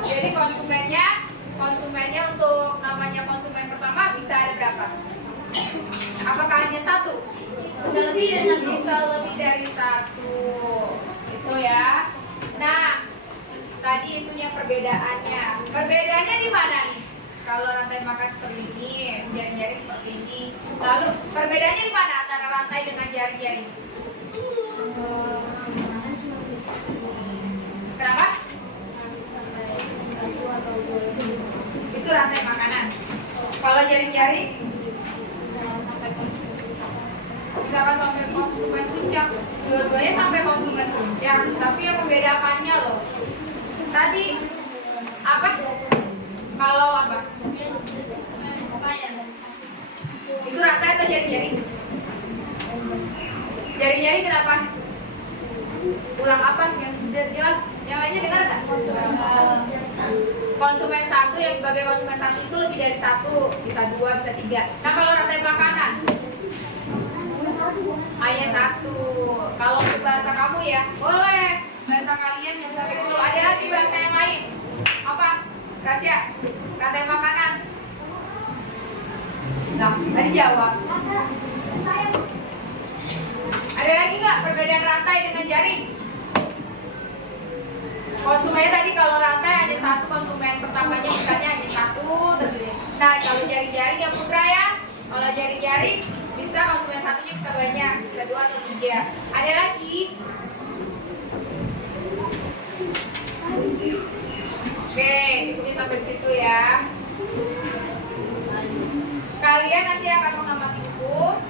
Jadi konsumennya untuk namanya konsumen pertama bisa ada berapa? Apakah hanya satu? Bisa lebih dari satu. Bisa lebih dari satu. Itu ya. Nah, tadi itunya perbedaannya. Perbedaannya di mana nih? Kalau rantai makan seperti ini, jaring-jaring seperti ini. Lalu perbedaannya di mana antara rantai dengan jaring-jaring? Kenapa? Itu rantai makanan. Kalau jaring-jaring misalkan sampai konsumen puncak, dua-duanya sampai konsumen puncak, tapi yang membedakannya loh. Tadi apa? Kalau apa? Itu rantai atau jaring-jaring? Jaring-jaring kenapa? Ulang apa? Yang jelas? Yang lainnya dengar nggak? Konsumen satu, yang sebagai konsumen satu itu lebih dari satu, bisa dua, bisa tiga. Nah kalau rantai makanan hanya satu. Kalau untuk bahasa kamu ya boleh, bahasa kalian yang sampai 10. Ada lagi bahasa yang lain? Apa? Rasya, rantai makanan. Nah, tadi jawab. Ada lagi nggak perbedaan rantai dengan jaring? Konsumennya tadi kalau rantai hanya satu, konsumen pertamanya misalnya hanya satu. Nah, kalau jaring-jaring ya Putra ya. Kalau jaring-jaring bisa konsumen satunya bisa banyak, bisa 2 atau 3. Ada lagi? Oke, cukupnya sampai di situ ya. Kalian nanti akan mengamati buku.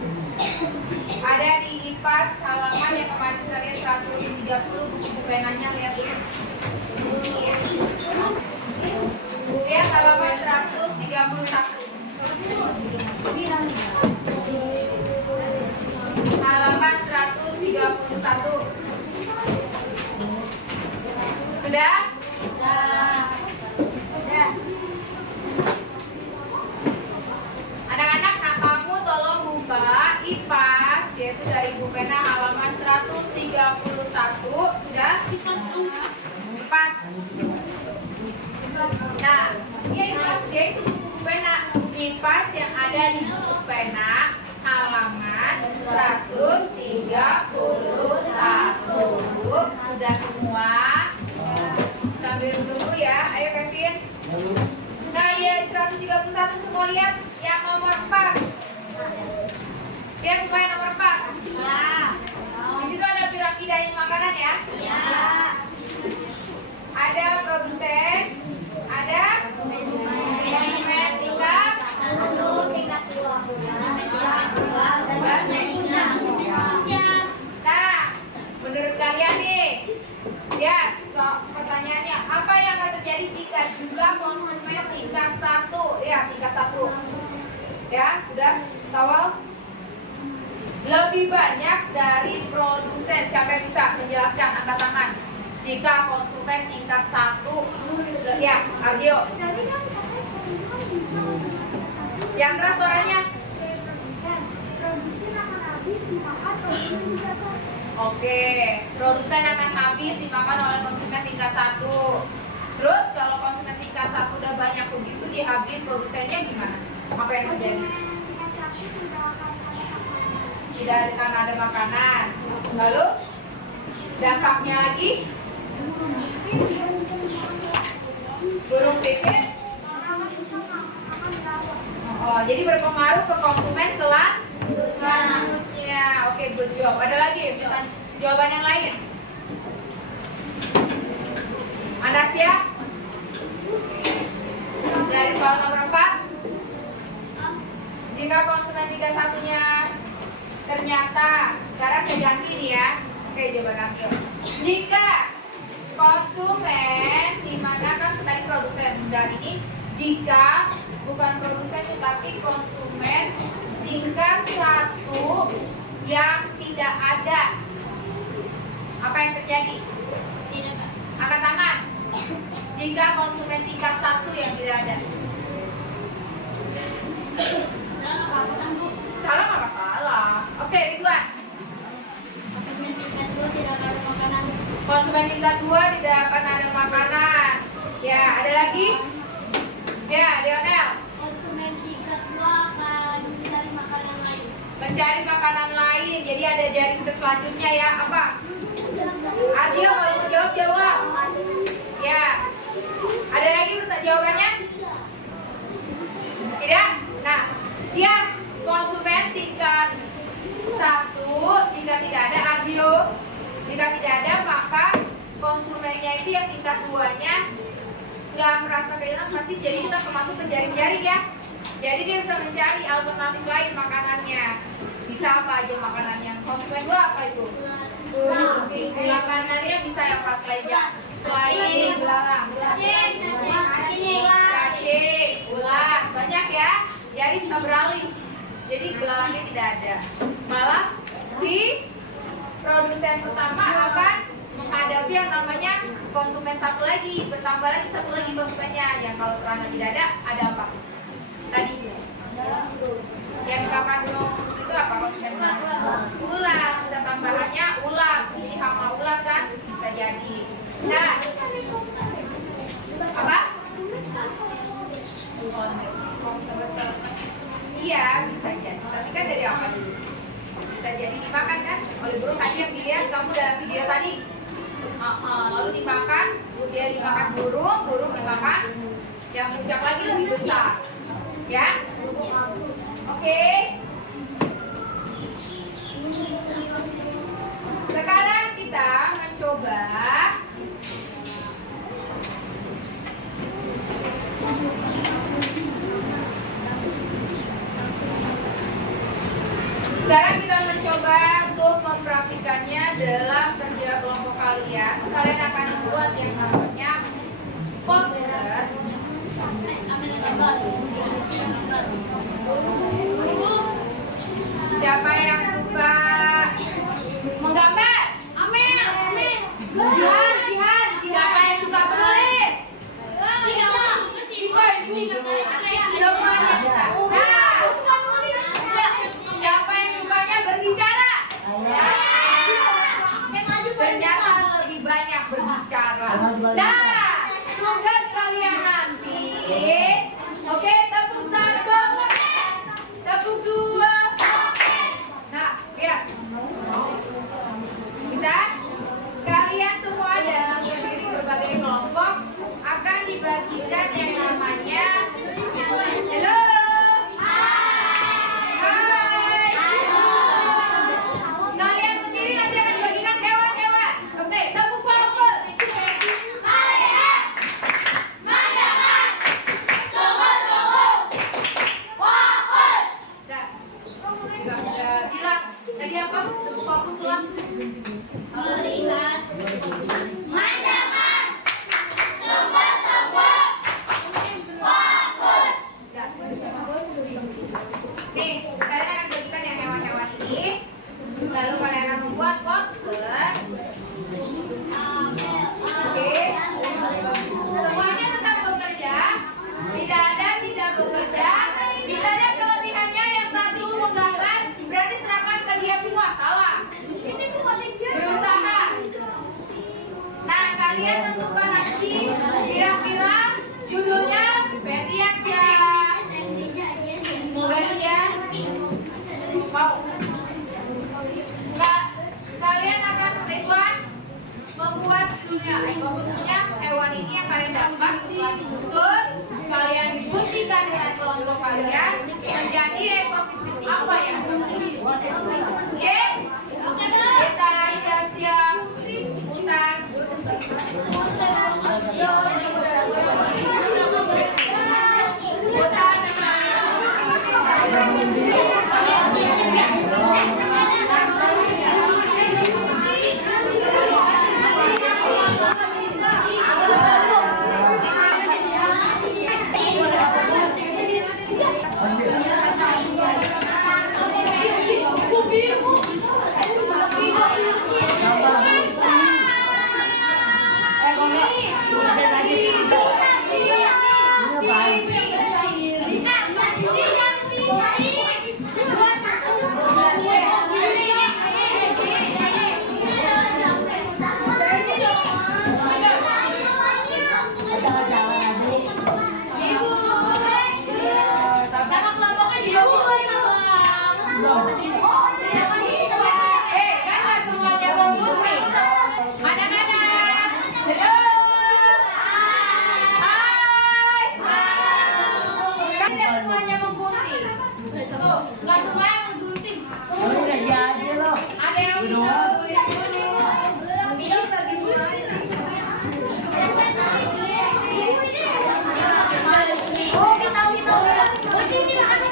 Ada di IPAS halaman yang kemarin kalian 130 buku penanya, lihat dulu. Lihat halaman 131. Halaman 131. Sudah? Sudah. Anak-anak, kamu tolong buka IPAS, yaitu dari buku pena halaman 131. Sudah? IPAS. Nah, dia IPAS, dia itu buku pena. IPAS yang ada di buku pena halaman 131. Sudah semua? Sambil dulu ya, ayo Kevin. Nah, ya 131 semua lihat yang nomor 4. Lihat semua yang nomor 4. Ya. Di situ ada piramida makanan ya. Ya. Ada produsen, ada konsumen tingkat Tingkat 2. Nah, menurut kalian nih, lihat pertanyaannya, apa yang akan terjadi jika jumlah konsumen tingkat 1? Ya, tingkat 1. Ya, sudah tawal? Lebih banyak dari produsen. Siapa yang bisa menjelaskan? Angkat tangan. Jika konsumen tingkat 1, ya, Ardio. Yang keras suaranya. Oke, produsen akan habis dimakan oleh konsumen tingkat 1. Terus kalau konsumen tingkat 1 udah banyak begitu dihabis, produsennya gimana? Apa yang terjadi? Tidak akan ada makanan. Lalu dampaknya lagi? Burung pipit. Oh, jadi berpengaruh ke konsumen selanjutnya. Oke, good job. Ada lagi jawaban yang lain? Anda siap? Dari soal nomor 4. ganti nih ya. Oke, coba ganti. Jika konsumen, di mana kan tadi produsen, dan ini jika bukan produsen tetapi konsumen tingkat 1 yang tidak ada, apa yang terjadi? Angkat tangan. Jika konsumen tingkat 1 yang tidak ada. Salah nggak masalah. Oke, Ridwan. Konsumen tingkat 2 tidak akan ada makanan. Ya, ada lagi? Ya, Lionel. Konsumen tingkat 2 akan mencari makanan lain. Mencari makanan lain. Jadi ada jaring ke selanjutnya ya. Apa? Adio, kalau mau jawab, jawab. Ya. Ada lagi jawabannya? Tidak? Nah, dia konsumen tingkat 1, jika tidak ada Adio. Jika tidak ada, maka konsumennya itu yang tingkat 2-nya nggak merasa kehilangan, masih jadi kita termasuk penjaring-jaring ya. Jadi dia bisa mencari alternatif lain makanannya. Bisa apa aja makanannya? Konsumen 2 apa itu? Makanannya bisa yang pas saja. Selain belalang, cacing, ulat, banyak ya. Jadi bisa beralih. Jadi belalangnya tidak ada. Malah si produsen pertama akan menghadapi yang namanya konsumen satu lagi, bertambah lagi satu lagi konsumennya. Yang kalau serangga tidak ada apa? Tadi yang dimakan burung itu apa konsumen? Ulat, bisa tambahannya ulat, ini hama ulat kan bisa jadi. Nah, apa? Iya, bisa jadi. Tapi kan dari apa dulu? Bisa jadi dimakan kan oleh burung tadi yang dilihat kamu dalam video tadi. Lalu dimakan, dia dimakan burung dimakan, yang puncak lagi lebih besar. Ya? Oke. Sekarang kita mencoba untuk mempraktikannya dalam kerja kelompok kalian. Kalian akan membuat yang namanya poster. Siapa yang suka menggambar? Amel. Jihan. Siapa yang suka menulis? Semuanya bisa. Nah, siapa yang sukanya berbicara? Ternyata lebih banyak berbicara. Nah, tugas kalian nanti, oke, tepuk 1, tepuk 2. Nah, lihat. Bisa? Kalian semua dalam berdiri berbagai kelompok akan dibagikan yang namanya halo. Kalian sendiri nanti akan dibagikan hewan-hewan. Oke, tepuk fokus. Kalian pandangan sungguh-sungguh fokus. Udah bilang tadi apa? Fokus ulang. Melihat Pandangan sungguh-sungguh fokus. Nih, kalian akan bagikan yang hewan-hewan ini. Lalu kalian akan membuat poster. Oke. Semuanya tetap bekerja. Tidak ada tidak bekerja. Misalnya kelebihannya yang satu menggambar, berarti serahkan ke dia semua. Salah. Berusaha. Kan nggak semuanya menggunting. Anak-anak. Halo. Hai. Kan nggak semuanya menggunting. Nggak semuanya menggunting. Ada yang bisa menggunting dulu. Oh, kita. Oh, ini ada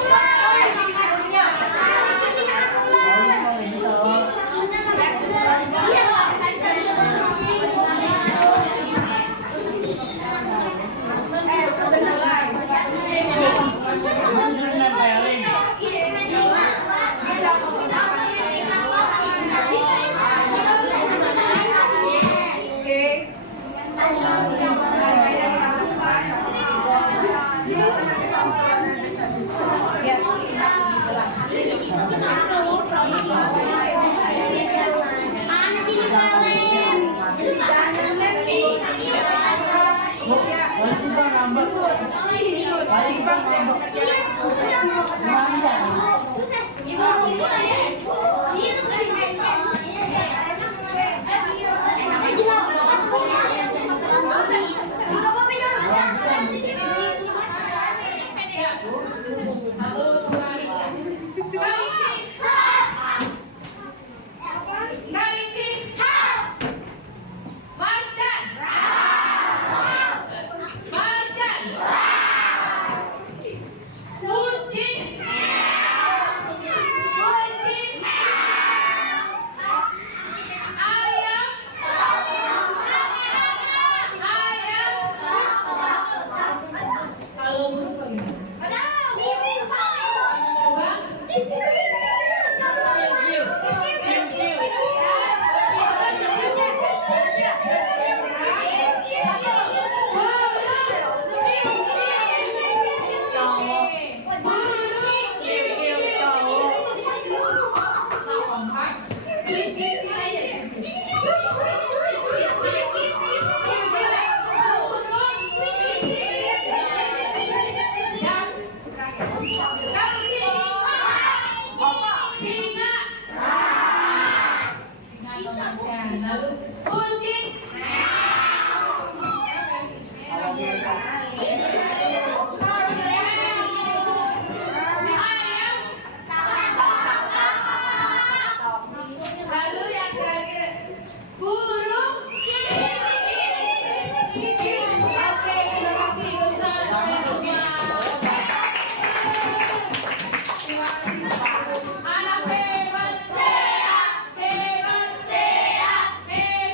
Anak hebat, sehat, hebat, sehat, hebat.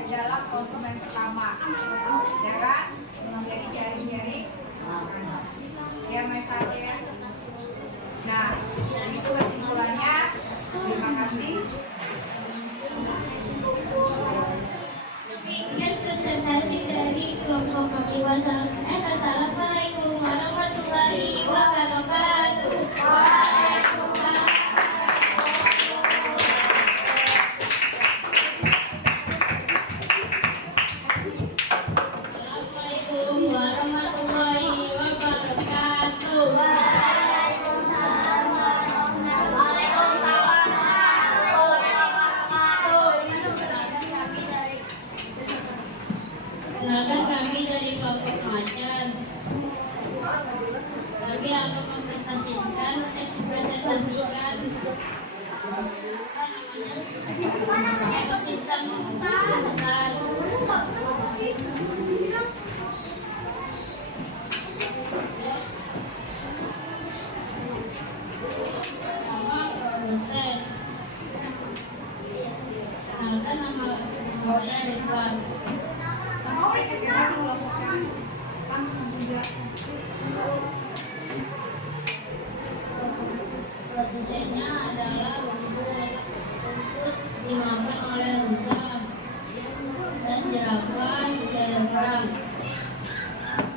adalah konsumen pertama, ya kan? Jadi jari-jari ya misalnya. Nah, itu kesimpulannya. Terima kasih. Demikian presentasi dari kelompok kami. Wassalamualaikum warahmatullahi wabarakatuh. Assalamualaikum warahmatullahi wabarakatuh. Silakan kami dari kelompok macan. Kami akan mempresentasikan ekosistem hutan. Nama produsen. Kenalkan nama saya Ridwan. Produsennya adalah rumput. Rumput dimakan oleh rusa dan jerapah zebra.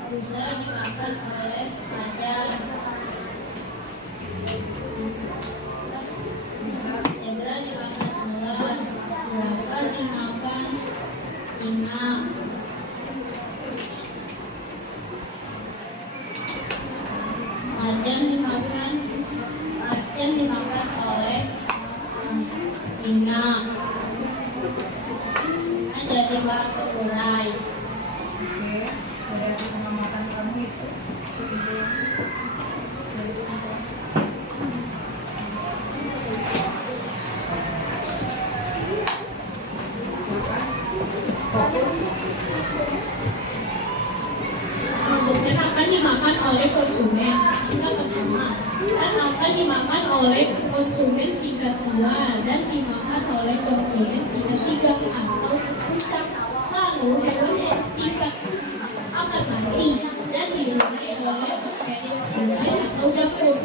Rusa dimakan oleh macan. Zebra dimakan ular. Jerapah dimakan singa. Macan dimakan oleh singa. Jadi bahan pengurai. Oke, dari pengamatan kamu itu Produsen akan dimakan oleh konsumen tingkat pertama dan akan dimakan oleh konsumen tingkat kedua dan dimakan oleh konsumen tingkat tiga atau puncak. Lalu hewan tingkat akan mati dan diurai oleh bakteri pengurai atau dapur.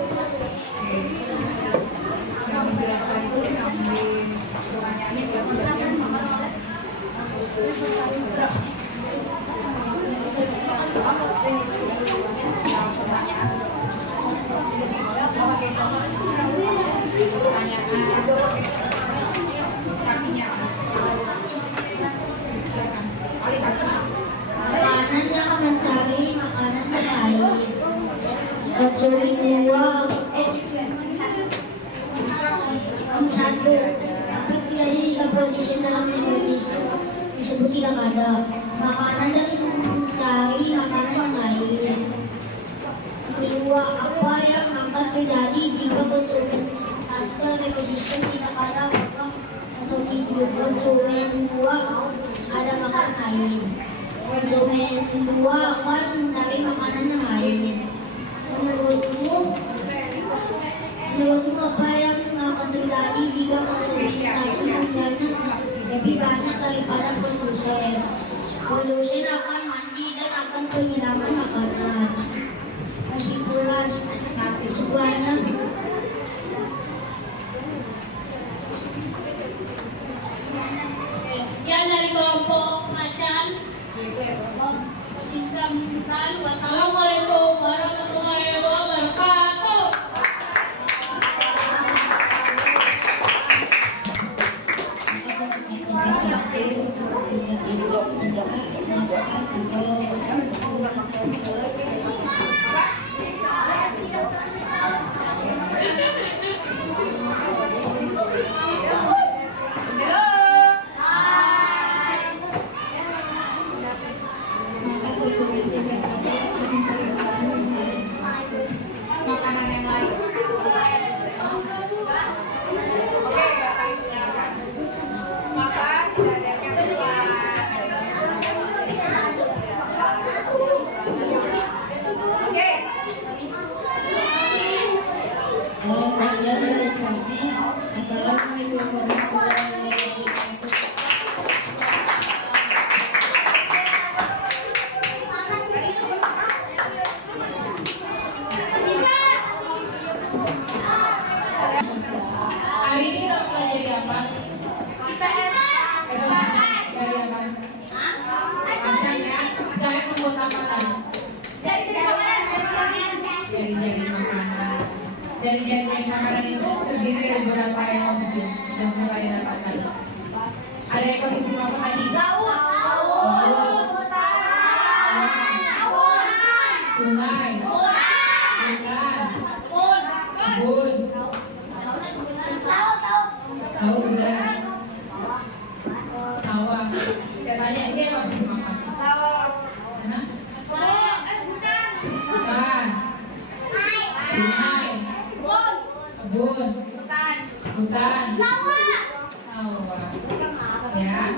yang menjelaskan itu yang di pertanyaannya Makanan yang mencari makanan yang lain. Konsumsi uang. Satu, apa terjadi jika produksi dalam ekosistem disebut tidak ada makanan dan mencari makanan yang lain. Kedua, apa yang akan terjadi jika konsumen satu dalam ekosistem tidak ada maka atau hidup konsumen dua ada makanan lain. Konsumen dua akan mencari makanan yang lain. Menurutmu apa yang akan terjadi jika konsumen satu jumlahnya lebih banyak daripada produsen? Produsen akan mati dan akan kehilangan makanan. Kesimpulannya sekian dari kelompok macan ekosistem hutan. Wassalamualaikum warahmatullahi wabarakatuh. makanan yang lain. Oke, kami silakan. Maka tidak ada yang makanan. Jari-jari makanan. Dari jari-jari makanan itu terdiri dari beberapa ekosistem yang mulai dapatkan. Ada ekosistem apa tadi? Sungai, kebun, tahu udah, sawah. Saya tanya ini ekosistem apa? Mana? Hutan, sungai, kebun, hutan, sawah. Ya.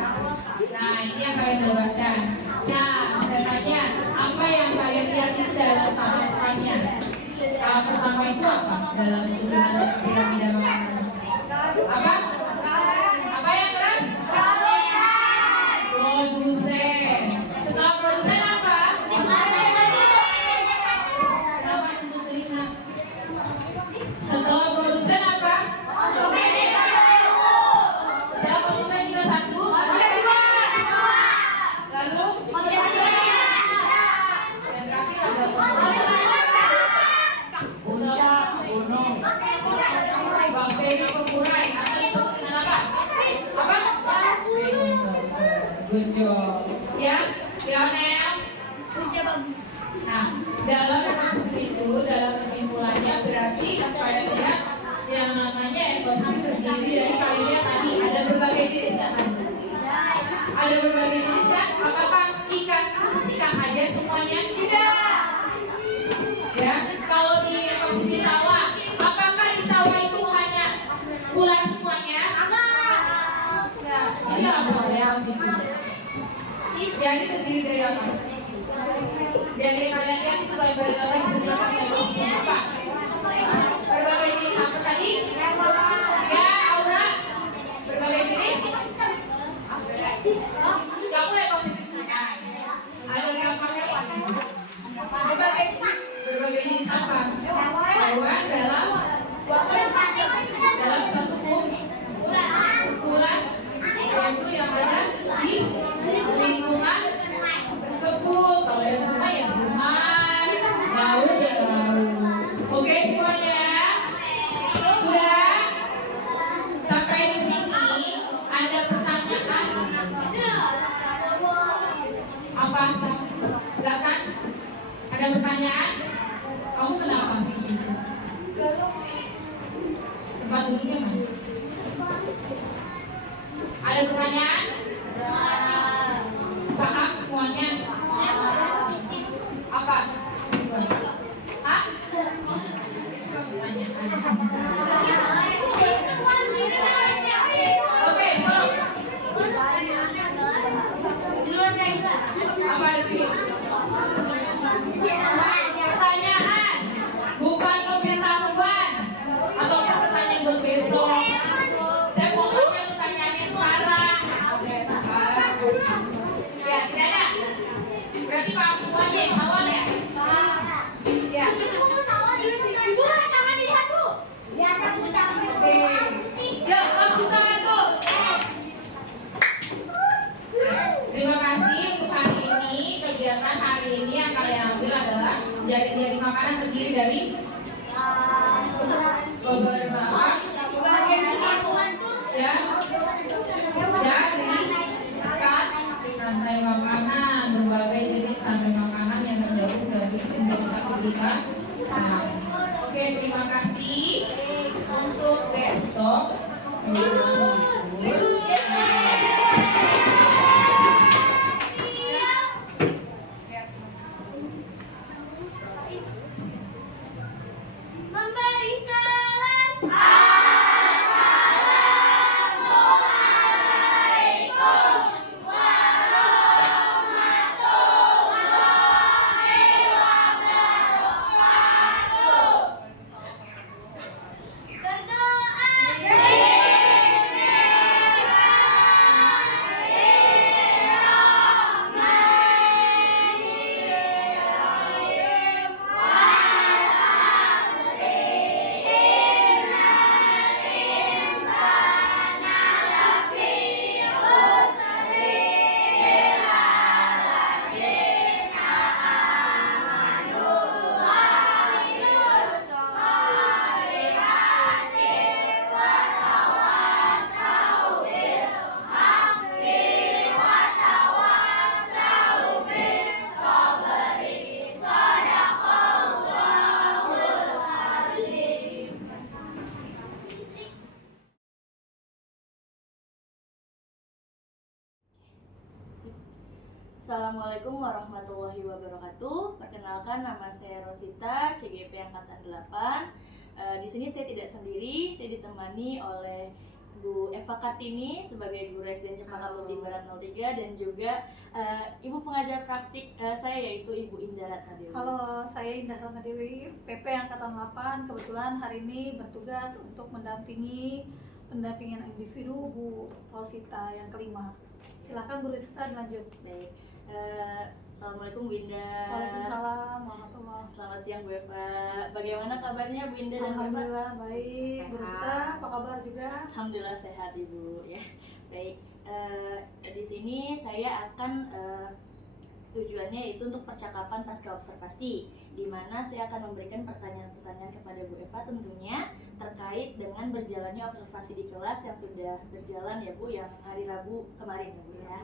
Nah, ini yang kalian dapatkan. Nah, saya tanya, apa yang kalian lihat itu dalam pertanyaannya? Pertama itu apa? Dalam susunan piramida makanan. Apa? Apa yang keras? Produsen. Setelah produsen apa? Kenapa itu telinga? Setelah produsen apa? Setelah konsumen kita satu. Lalu bakteri pengurai atau itu dengan apa? Good job. Ya, Lionel. Nah, dalam ekosistem itu, dalam kesimpulannya berarti kalian lihat yang namanya ekosistem terdiri dari kalian lihat tadi ada berbagai jenis kan? Ada berbagai jenis kan? Apakah ikan aja semuanya? Tidak. Ya, kalau di ekosistem sawah, apakah di sawah itu hanya ular semuanya? Enggak. Tidak boleh gitu. Jadi terdiri dari apa? Jadi kalian lihat itu berbagai jenis apa? Berbagai jenis apa tadi? Ya, Aura. Berbagai jenis. Kamu ekosistem sungai. Ada berapa hewan? Berbagai jenis apa? Hewan dalam satu kumpulan yaitu yang ada di lingkungan tersebut. Kalau yang sungai ya sungai, laut ya laut. Oke semuanya? Sudah? Sampai di sini ada pertanyaan? Apa? Silakan. Ada pertanyaan? Kamu kenapa sih? Tempat duduknya kan? Ada pertanyaan? Paham semuanya? Apa? Hah? Oke, apa lagi? Pertanyaan, bukan pemberitahuan atau pertanyaan buat besok. Saya mau pertanyaannya sekarang. Ya, tidak ada. Berarti paham semuanya yang awal ya? Ya. Oke. Yuk, langsung tangan tuh. Terima kasih untuk hari ini. Kegiatan hari ini yang kalian ambil adalah jari-jari makanan terdiri dari beberapa ya dari rantai makanan, berbagai jenis rantai makanan yang tergabung dari satu kita. Nah, oke, terima kasih untuk besok. Memberi salam. Berdoa. Assalamualaikum warahmatullahi wabarakatuh. Perkenalkan, nama saya Rosita, CGP Angkatan 8. Di sini saya tidak sendiri, saya ditemani oleh Bu Eva Kartini sebagai guru SDN Cempaka Putih Barat 03 dan juga ibu pengajar praktik saya yaitu Ibu Indah Ratnadewi. Halo, saya Indah Ratnadewi, PP Angkatan 8. Kebetulan hari ini bertugas untuk mendampingi pendampingan individu Bu Rosita yang kelima. Silakan Bu Rosita lanjut. Baik, Assalamualaikum Bu Indah. Waalaikumsalam warahmatullahi. Selamat siang Bu Eva. Bagaimana kabarnya Bu Indah dan Bu Eva? Alhamdulillah baik. Bu Sehat. Rosita, apa kabar juga? Alhamdulillah sehat Ibu ya. Baik, di sini saya akan tujuannya itu untuk percakapan pasca observasi, di mana saya akan memberikan pertanyaan-pertanyaan kepada Bu Eva tentunya terkait dengan berjalannya observasi di kelas yang sudah berjalan ya Bu, yang hari Rabu kemarin ya Bu ya.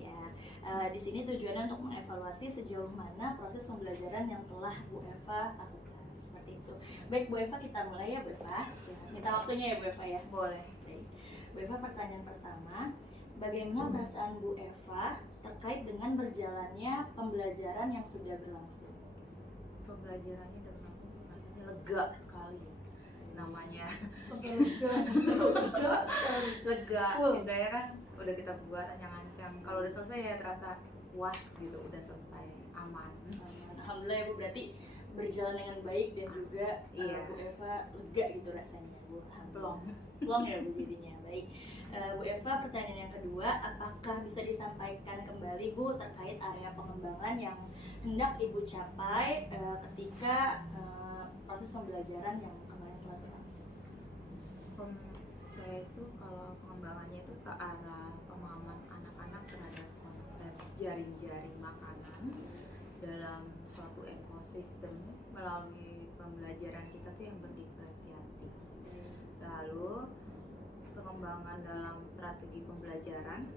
Ya, di sini tujuannya untuk mengevaluasi sejauh mana proses pembelajaran yang telah Bu Eva lakukan seperti itu. Baik Bu Eva, kita mulai ya Bu Eva. Kita waktunya ya Bu Eva ya. Boleh. Baik. Bu Eva, pertanyaan pertama, bagaimana perasaan Bu Eva terkait dengan berjalannya pembelajaran yang sudah berlangsung? Pembelajarannya udah berlangsung, rasanya lega sekali. Namanya lega. Misalnya kan udah kita buat ancang-ancang. Kalau udah selesai ya terasa puas gitu, udah selesai, aman. Alhamdulillah ya Bu, berarti berjalan dengan baik dan juga Iya. Bu Eva lega gitu rasanya Bu. Alhamdulillah. Plong. Plong ya Bu jadinya. Baik, Bu Eva, pertanyaan yang kedua, apakah bisa disampaikan kembali Bu terkait area pengembangan yang hendak Ibu capai ketika proses pembelajaran yang kemarin telah berlangsung? Saya itu kalau pengembangannya itu ke arah pemahaman anak-anak terhadap konsep jaring-jaring makanan dalam suatu ekosistem melalui pembelajaran kita tuh yang berdiferensiasi. Lalu pengembangan dalam strategi pembelajaran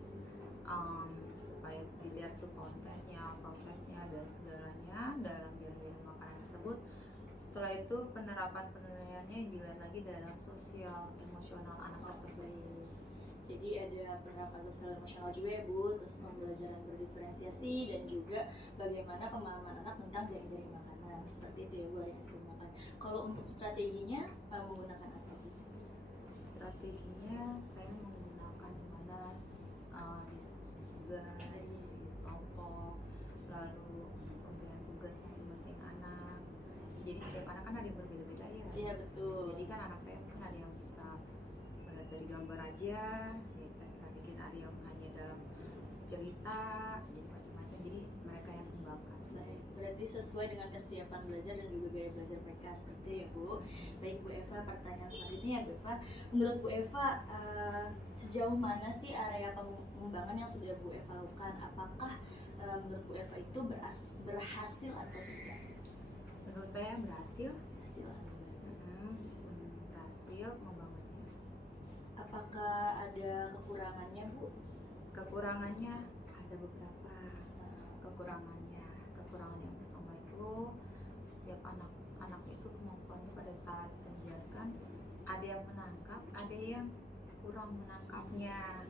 supaya dilihat tuh kontennya, prosesnya dan segalanya dalam jaring-jaring makanan tersebut. Setelah itu penerapan penilaiannya yang dilihat lagi dalam sosial emosional anak tersebut. Jadi ada penerapan sosial emosional juga ya Bu, terus pembelajaran berdiferensiasi dan juga bagaimana pemahaman anak tentang jaring-jaring makanan. Seperti itu ya Bu yang digunakan. Kalau untuk strateginya menggunakan apa Bu? Strateginya saya menggunakan mana diskusi juga, diskusi di kelompok, lalu pemberian tugas masing-masing anak. Jadi setiap anak kan ada yang berbeda-beda ya. Iya betul. Jadi kan anak saya mungkin ada yang bisa melihat dari gambar aja, kita strategin ada yang hanya dalam cerita, jadi macam-macam. Jadi mereka yang kembangkan. Baik, berarti sesuai dengan kesiapan belajar dan juga gaya belajar mereka seperti itu ya Bu. Baik Bu Eva, pertanyaan selanjutnya ya Bu Eva. Menurut Bu Eva, sejauh mana sih area pengembangan yang sudah Bu Eva lakukan? Apakah menurut Bu Eva itu berhasil atau tidak? Menurut saya berhasil. Berhasil. Berhasil pengembangannya. Apakah ada kekurangannya Bu? Kekurangannya ada beberapa. Kekurangan yang pertama itu setiap anak itu kemampuannya pada saat saya menjelaskan ada yang menangkap, ada yang kurang menangkapnya.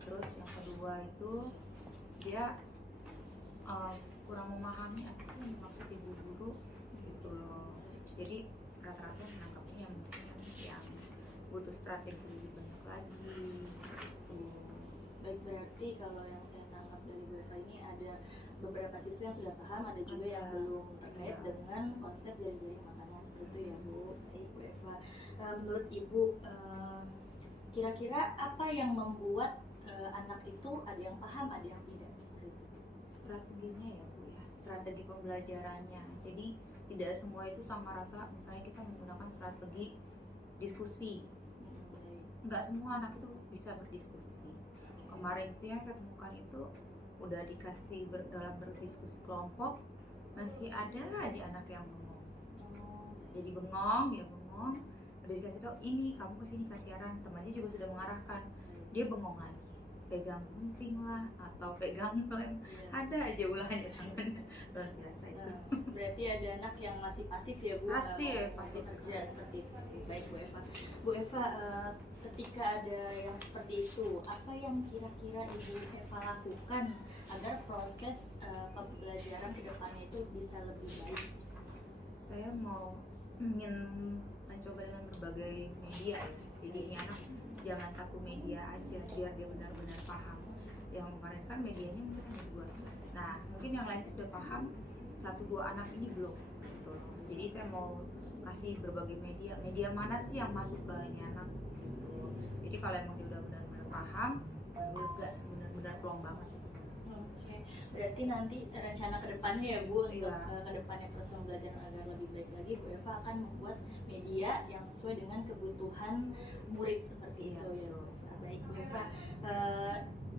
Terus yang kedua itu dia kurang memahami apa sih yang dimaksud ibu guru gitu loh. Jadi rata-rata menangkapnya yang butuh strategi lebih banyak lagi gitu. Baik, berarti kalau yang saya tangkap dari Bu Eva ini ada beberapa siswa yang sudah paham, ada juga yang belum terkait dengan konsep jaring-jaring makanan seperti itu ya Bu. Baik Bu Eva, menurut Ibu kira-kira apa yang membuat anak itu ada yang paham, ada yang tidak seperti itu? Strateginya ya Bu ya, strategi pembelajarannya. Jadi tidak semua itu sama rata. Misalnya kita menggunakan strategi diskusi, nggak semua anak itu bisa berdiskusi. Kemarin itu yang saya temukan itu udah dikasih dalam berdiskusi kelompok masih ada aja anak yang bengong. Jadi dia bengong, udah dikasih tahu ini kamu kesini kasih saran, temannya juga sudah mengarahkan, dia bengong lagi, pegang gunting lah atau pegang lem, ada aja ulahnya tangannya, luar biasa itu. Berarti berarti ada anak yang masih pasif ya Bu? Pasif kerja seperti itu. Baik Bu Eva. Bu Eva, ketika ada yang seperti itu, apa yang kira-kira Ibu Eva lakukan agar proses pembelajaran ke depannya itu bisa lebih baik? Saya ingin mencoba dengan berbagai media ya. Jadi ini anak jangan satu media aja biar dia benar-benar paham. Yang kemarin kan medianya mungkin hanya 2. Nah mungkin yang lain sudah paham, 1-2 anak ini belum gitu. Jadi saya mau kasih berbagai media mana sih yang masuk ke ini anak gitu. Jadi kalau emang dia udah benar-benar paham, baru gas benar-benar plong banget. Oke, berarti nanti rencana kedepannya ya Bu, untuk Iya. kedepannya proses pembelajaran agar lebih baik lagi, Bu Eva akan membuat media yang sesuai dengan kebutuhan murid seperti itu ya Bu Eva. Baik Bu Eva,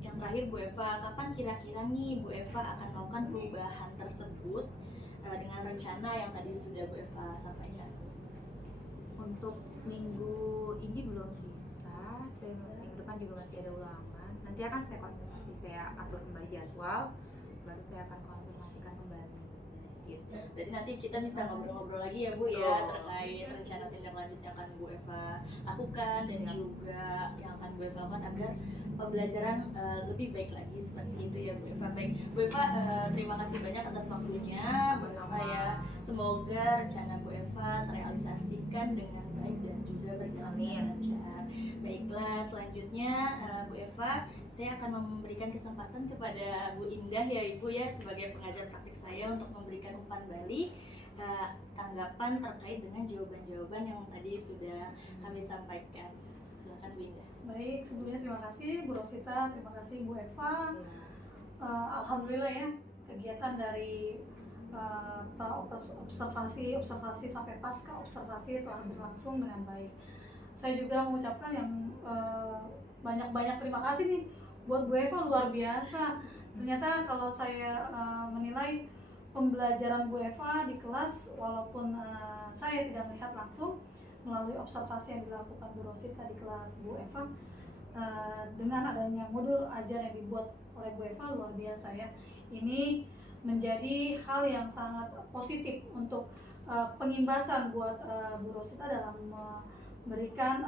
yang terakhir Bu Eva, kapan kira-kira nih Bu Eva akan melakukan perubahan tersebut dengan rencana yang tadi sudah Bu Eva sampaikan? Untuk minggu ini belum bisa, saya minggu depan juga masih ada ulangan. Nanti akan saya konfirmasi, saya atur kembali jadwal, baru saya akan konfirmasikan kembali. Gitu. Jadi nanti kita bisa ngobrol-ngobrol lagi ya Bu ya terkait rencana tindak lanjut yang akan Bu Eva lakukan dan Siap. juga yang akan Bu Eva lakukan agar pembelajaran lebih baik lagi seperti itu ya Bu Eva. Baik Bu Eva, terima kasih banyak atas waktunya Bu Eva ya. Semoga rencana Bu Eva terrealisasikan dengan baik dan juga berjalan dengan lancar. Baiklah, selanjutnya Bu Eva, saya akan memberikan kesempatan kepada Bu Indah ya Ibu ya sebagai pengajar praktik saya untuk memberikan umpan balik tanggapan terkait dengan jawaban-jawaban yang tadi sudah kami sampaikan. Silakan Bu Indah. Baik, sebelumnya terima kasih Bu Rosita, terima kasih Bu Eva. Alhamdulillah ya, kegiatan dari observasi sampai pasca observasi telah berlangsung dengan baik. Saya juga mengucapkan yang banyak-banyak terima kasih nih buat Bu Eva, luar biasa. Ternyata kalau saya menilai pembelajaran Bu Eva di kelas, walaupun saya tidak melihat langsung melalui observasi yang dilakukan Bu Rosita di kelas Bu Eva, dengan adanya modul ajar yang dibuat oleh Bu Eva, luar biasa ya. Ini menjadi hal yang sangat positif untuk pengimbasan buat Bu Rosita dalam memberikan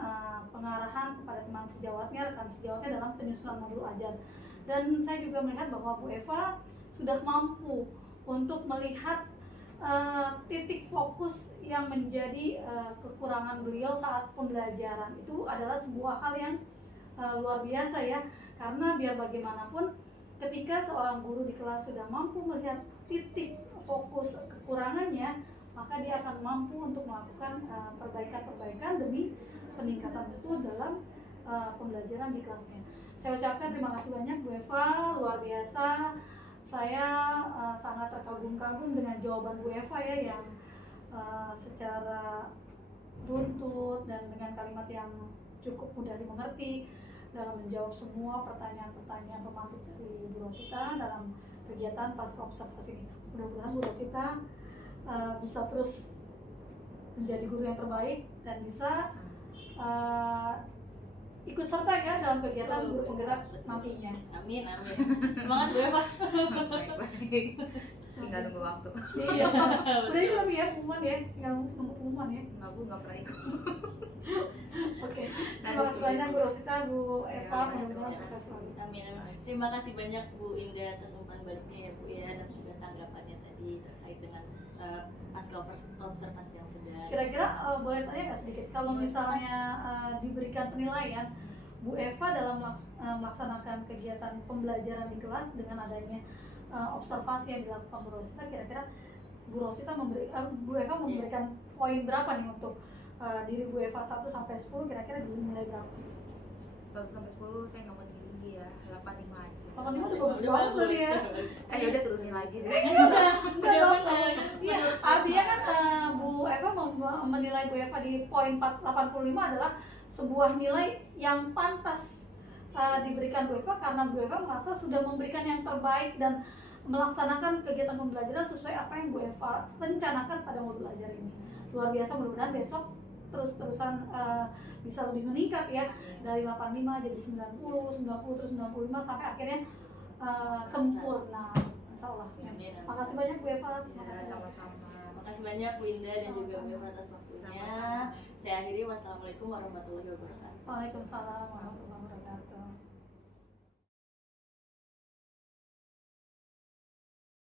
pengarahan kepada teman sejawatnya, rekan sejawatnya dalam penyusunan modul ajar. Dan saya juga melihat bahwa Bu Eva sudah mampu untuk melihat titik fokus yang menjadi kekurangan beliau saat pembelajaran. Itu adalah sebuah hal yang luar biasa ya, karena biar bagaimanapun ketika seorang guru di kelas sudah mampu melihat titik fokus kekurangannya, maka dia akan mampu untuk melakukan perbaikan-perbaikan demi peningkatan mutu dalam pembelajaran di kelasnya. Saya ucapkan terima kasih banyak Bu Eva, luar biasa. Saya sangat terkagum-kagum dengan jawaban Bu Eva ya, yang secara runtut dan dengan kalimat yang cukup mudah dimengerti dalam menjawab semua pertanyaan-pertanyaan pemantik dari Bu Rosita dalam kegiatan pasca observasi ini. Mudah-mudahan Bu Rosita bisa terus menjadi guru yang terbaik dan bisa ikut serta ya dalam kegiatan guru penggerak nantinya. Amin, amin. Semangat Bu Eva. Baik. Tinggal nunggu waktu. Iya. Udah itu lebih ya pengumuman ya, tinggal nunggu pengumuman ya. Enggak, Bu, enggak pernah ikut. Oke. Terima kasih banyak Bu Rosita, Bu Eva, mudah-mudahan sukses selalu. Amin, amin. Terima kasih banyak Bu Indah atas umpan baliknya ya Bu ya, dan juga tanggapannya tadi terkait dengan pasca observasi yang sudah. Kira-kira boleh tanya nggak sedikit, kalau misalnya diberikan penilaian Bu Eva dalam melaksanakan kegiatan pembelajaran di kelas dengan adanya observasi yang dilakukan Bu Rosita, kira-kira Bu Eva memberikan poin berapa nih untuk diri Bu Eva 1 sampai 10, kira-kira dinilai berapa? 1 sampai 10 saya nggak mau tinggi ya, 8-5 aja. 8-5 udah bagus banget berarti ya. Ya udah turunin lagi deh. Iya, artinya kan Bu Eva menilai Bu Eva di poin 85 adalah sebuah nilai yang pantas diberikan Bu Eva, karena Bu Eva merasa sudah memberikan yang terbaik dan melaksanakan kegiatan pembelajaran sesuai apa yang Bu Eva rencanakan pada modul ajar ini. Luar biasa, mudah-mudahan besok terus-terusan bisa lebih meningkat ya, dari 85 jadi 90 terus 95 sampai akhirnya sempurna, insya Allah. Makasih banyak Bu Eva. Ya, sama-sama. banyak Winda dan juga Bu Eva atas waktunya. Saya akhiri, wassalamualaikum warahmatullahi wabarakatuh. Waalaikumsalam warahmatullahi wabarakatuh.